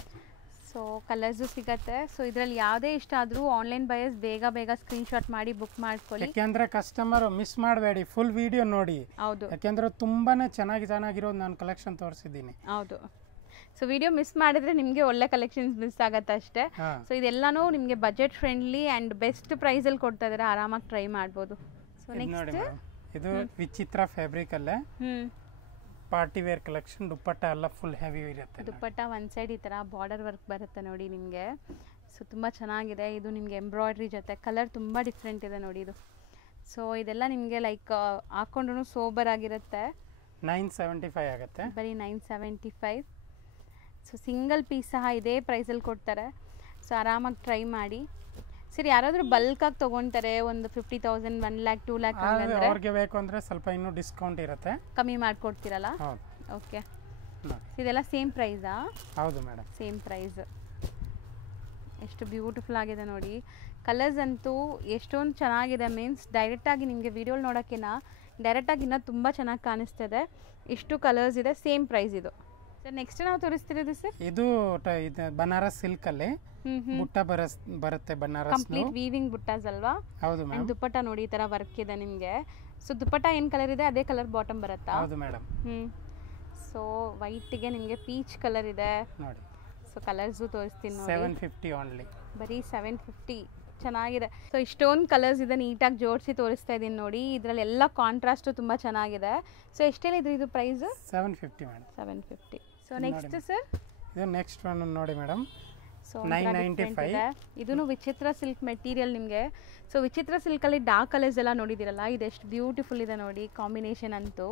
ಸೊ ಕಲರ್ಸು ಸಿಗತ್ತೆ. ಸೊ ಇದರಲ್ಲಿ ಯಾವುದೇ ಇಷ್ಟ ಆದರೂ ಆನ್ಲೈನ್ ಬಯರ್ಸ್ ಬೇಗ ಸ್ಕ್ರೀನ್ಶಾಟ್ ಮಾಡಿ ಬುಕ್ ಮಾಡ್ಕೊಳ್ಳಿ. ಯಾಕೆಂದ್ರೆ ಕಸ್ಟಮರ್ ಮಿಸ್ ಮಾಡಬೇಡಿ, ಫುಲ್ ವಿಡಿಯೋ ನೋಡಿ. ಹೌದು, ಯಾಕೆಂದ್ರೆ ತುಂಬಾನೇ ಚೆನ್ನಾಗಿರೋದು ನಾನು ಕಲೆಕ್ಷನ್ ತೋರಿಸಿದ್ದೀನಿ. ಹೌದು. ಸೊ ವಿಡಿಯೋ ಮಿಸ್ ಮಾಡಿದ್ರೆ ನಿಮಗೆ ಒಳ್ಳೆ ಕಲೆಕ್ಷನ್ಸ್ ಮಿಸ್ ಆಗತ್ತೆ ಅಷ್ಟೇ. ಹಾಂ ಸೊ ಇದೆಲ್ಲಾನು ನಿಮಗೆ ಬಜೆಟ್ ಫ್ರೆಂಡ್ಲಿ ಆ್ಯಂಡ್ ಬೆಸ್ಟ್ ಪ್ರೈಸಲ್ಲಿ ಕೊಡ್ತಾ ಇದ್ದಾರೆ, ಆರಾಮಾಗಿ ಟ್ರೈ ಮಾಡ್ಬೋದು. ಸೊ ನೋಡಿ ನೆಕ್ಸ್ಟ್ ಮೇಡಮ್, ಇದು ವಿಚಿತ್ರ ಫ್ಯಾಬ್ರಿಕಲ್ಲೇ ಪಾರ್ಟಿ ವೇರ್ ಕಲೆಕ್ಷನ್. ದುಪ್ಪಟ್ಟ ಎಲ್ಲ ಫುಲ್ ಹೆವಿ ಇರುತ್ತೆ. ದುಪ್ಪಟ್ಟ ಒಂದು ಸೈಡ್ ಈ ಥರ ಬಾರ್ಡರ್ ವರ್ಕ್ ಬರುತ್ತೆ ನೋಡಿ ನಿಮಗೆ. ಸೊ ತುಂಬ ಚೆನ್ನಾಗಿದೆ. ಇದು ನಿಮಗೆ ಎಂಬ್ರಾಯ್ಡ್ರಿ ಜೊತೆ ಕಲರ್ ತುಂಬ ಡಿಫ್ರೆಂಟ್ ಇದೆ ನೋಡಿ ಇದು. ಸೊ ಇದೆಲ್ಲ ನಿಮಗೆ ಲೈಕ್ ಹಾಕೊಂಡ್ರು ಸೋಬರ್ ಆಗಿರುತ್ತೆ. 975 ಆಗುತ್ತೆ, ಬರೀ 975. ಸೊ ಸಿಂಗಲ್ ಪೀಸ್ ಸಹ ಇದೇ ಪ್ರೈಸಲ್ಲಿ ಕೊಡ್ತಾರೆ. ಸೊ ಆರಾಮಾಗಿ ಟ್ರೈ ಮಾಡಿ. ಸರಿ, ಯಾರಾದರೂ ಬಲ್ಕಾಗಿ ತೊಗೊತಾರೆ ಒಂದು 50,000, 1 lakh, 2 lakh ಹಂಗಂದ್ರೆ ಅವ್ರಿಗೆ ಬೇಕು ಅಂದರೆ ಸ್ವಲ್ಪ ಇನ್ನೂ ಡಿಸ್ಕೌಂಟ್ ಇರುತ್ತೆ, ಕಮ್ಮಿ ಮಾಡಿಕೊಡ್ತೀರಲ್ಲ? ಹೌದು. ಓಕೆ, ಇದೆಲ್ಲ ಸೇಮ್ ಪ್ರೈಸಾ? ಹೌದು ಮೇಡಮ್, ಸೇಮ್ ಪ್ರೈಸ್. ಎಷ್ಟು ಬ್ಯೂಟಿಫುಲ್ ಆಗಿದೆ ನೋಡಿ. ಕಲರ್ಸ್ ಅಂತೂ ಎಷ್ಟೊಂದು ಚೆನ್ನಾಗಿದೆ. ಮೀನ್ಸ್ ಡೈರೆಕ್ಟಾಗಿ ನಿಮಗೆ ವಿಡಿಯೋಲಿ ನೋಡೋಕ್ಕಿಂತ ಡೈರೆಕ್ಟಾಗಿ ಇನ್ನೂ ತುಂಬ ಚೆನ್ನಾಗಿ ಕಾಣಿಸ್ತದೆ. ಇಷ್ಟು ಕಲರ್ಸ್ ಇದೆ, ಸೇಮ್ ಪ್ರೈಸ್ ಇದು. ಸರ್ ನೆಕ್ಸ್ಟ್ ನಾವು ತೋರಿಸ್ತಿರೋದು ಸರ್, ಇದು ಬನಾರಸ್ ಸಿಲ್ಕ್ ಅಲ್ಲಿ ಬುಟ್ಟ ಬರುತ್ತೆ. ಬನಾರಸ್ ಕಂಪ್ಲೀಟ್ ವೀವಿಂಗ್ ಬುಟ್ಟಾಸ್ ಅಲ್ವಾ? ಹೌದು ಮೇಡಮ್. ದುಪ್ಪಟ್ಟ ನೋಡಿ ಈ ತರ ವರ್ಕ್ ಇದೆ ನಿಮಗೆ. ಸೊ ದುಪ್ಪಟ್ಟ ಏನು ಕಲರ್ ಇದೆ ಅದೇ ಕಲರ್ ಬಾಟಮ್ ಬರುತ್ತಾ? ಹೌದು ಮೇಡಮ್. ಸೊ ವೈಟ್ಗೆ ನಿಮಗೆ ಪೀಚ್ ಕಲರ್ ಇದೆ ನೋಡಿ. ಸೊ ಕಲರ್ಸು ತೋರಿಸ್ತೀನಿ ನೋಡಿ. 750 ಓನ್ಲಿ, ಬರೀ 750. ಚೆನ್ನಾಗಿದೆ. ಸೊ ಇಷ್ಟೊಂದು ಕಲರ್ಸ್ ಇದೆ, ನೀಟಾಗಿ ಜೋಡಿಸಿ ತೋರಿಸ್ತಾ ಇದ್ದೀನಿ ನೋಡಿ. ಇದರಲ್ಲಿ ಎಲ್ಲ ಕಾಂಟ್ರಾಸ್ಟು ತುಂಬ ಚೆನ್ನಾಗಿದೆ. ಸೊ ಎಷ್ಟೇನಿದೆ ಇದು price? 750 madam. 750. So next sir, ಇದು ನೆಕ್ಸ್ಟ್ ಒನ್ ನೋಡಿ ಮೇಡಮ್. ಸೊ 995. ಇದೂ ವಿಚಿತ್ರ ಸಿಲ್ಕ್ ಮೆಟೀರಿಯಲ್ ನಿಮಗೆ. ಸೊ ವಿಚಿತ್ರ ಸಿಲ್ಕಲ್ಲಿ ಡಾರ್ಕ್ ಕಲರ್ಸ್ ಎಲ್ಲ ನೋಡಿದಿರಲ್ಲ, ಇದು ಎಷ್ಟು ಬ್ಯೂಟಿಫುಲ್ ಇದೆ ನೋಡಿ ಕಾಂಬಿನೇಷನ್ ಅಂತೂ.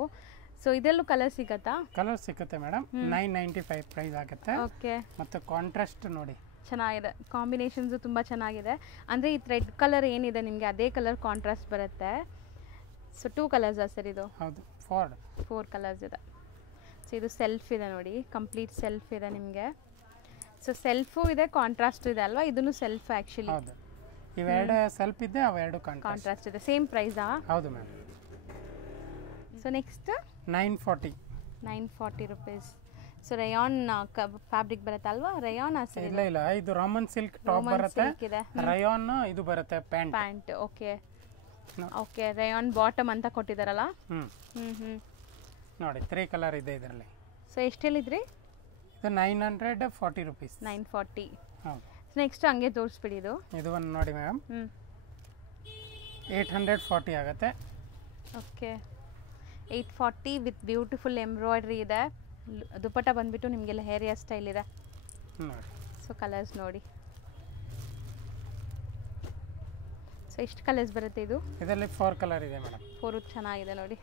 ಸೊ ಇದರಲ್ಲೂ ಕಲರ್ ಸಿಗತ್ತಾ? ಕಲರ್ ಸಿಗುತ್ತೆ ಮೇಡಮ್. 995 ಪ್ರೈಸ್ ಆಗುತ್ತೆ. ಓಕೆ, ಮತ್ತು ಕಾಂಟ್ರಾಸ್ಟ್ ನೋಡಿ ಚೆನ್ನಾಗಿದೆ. ಕಾಂಬಿನೇಷನ್ಸು ತುಂಬ ಚೆನ್ನಾಗಿದೆ. ಅಂದರೆ ಈ ಥ್ರೆಡ್ ಕಲರ್ ಏನಿದೆ ನಿಮಗೆ ಅದೇ ಕಲರ್ ಕಾಂಟ್ರಾಸ್ಟ್ ಬರುತ್ತೆ. ಸೊ 2 ಕಲರ್ಸಾ ಸರ್ ಇದು? ಹೌದು, 4 ಕಲರ್ಸ್ ಇದೆ. ಸೊ ಇದು ಸೆಲ್ಫ್ ಇದೆ ನೋಡಿ, ಕಂಪ್ಲೀಟ್ ಸೆಲ್ಫ್ ಇದೆ ನಿಮಗೆ. ಸೊ ಸೆಲ್ಫು ಇದೆ, ಕಾಂಟ್ರಾಸ್ಟ್ ಇದೆ ಅಲ್ವಾ? ಇದನ್ನು ಸೆಲ್ಫ್ ಆ್ಯಕ್ಚುಲಿ. ಹೌದು, ಇವೆರಡು ಸೆಲ್ಫ್ ಇದೆ, ಅವೆರಡು ಕಾಂಟ್ರಾಸ್ಟ್ ಇದೆ. ಸೇಮ್ ಪ್ರೈಸಾ? ಹೌದು ma'am. So next 940 rupees. So Riyan fabric ಬರುತ್ತೆ ಅಲ್ವಾ? ರಯಾನ್ ಸರ್? ಇಲ್ಲ, ಇದು ರಾಮನ್ ಸಿಲ್ಕ್ ಟಾಪ್ ಬರುತ್ತೆ, ರಯಾನ್ ಇದು ಬರುತ್ತೆ ಪ್ಯಾಂಟ್. ಓಕೆ, ರಯಾನ್ ಬಾಟಮ್ ಅಂತ ಕೊಟ್ಟಿದ್ದಾರಲ್ಲ. ನೋಡಿ 3 ಕಲರ್ ಇದೆ ಇದರಲ್ಲಿ. ಸೊ ಎಷ್ಟು ಹೇಳಿದ್ರಿ? ಇದು 940 rupees. 940. ಹೌದು. ನೆಕ್ಸ್ಟ್ ಹಂಗೆ ತೋರಿಸ್ಬಿಡಿ ಇದು. ಇದು ಒಂದು ನೋಡಿ ಮ್ಯಾಮ್, 840 ಆಗುತ್ತೆ. ಓಕೆ, 840 ವಿತ್ ಬ್ಯೂಟಿಫುಲ್ ಎಂಬ್ರಾಯ್ಡ್ರಿ ಇದೆ. ದುಪ್ಪಟ್ಟ ಬಂದ್ಬಿಟ್ಟು ನಿಮಗೆಲ್ಲ ಹೇರಿಯರ್ ಸ್ಟೈಲ್ ಇದೆ ನೋಡಿ. ಸೊ ಕಲರ್ಸ್ ನೋಡಿ. ಸೊ ಎಷ್ಟು ಕಲರ್ಸ್ ಬರುತ್ತೆ ಇದು? ಇದರಲ್ಲಿ 4 ಕಲರ್ ಇದೆ ಮೇಡಮ್. 4 ಚೆನ್ನಾಗಿದೆ ನೋಡಿ.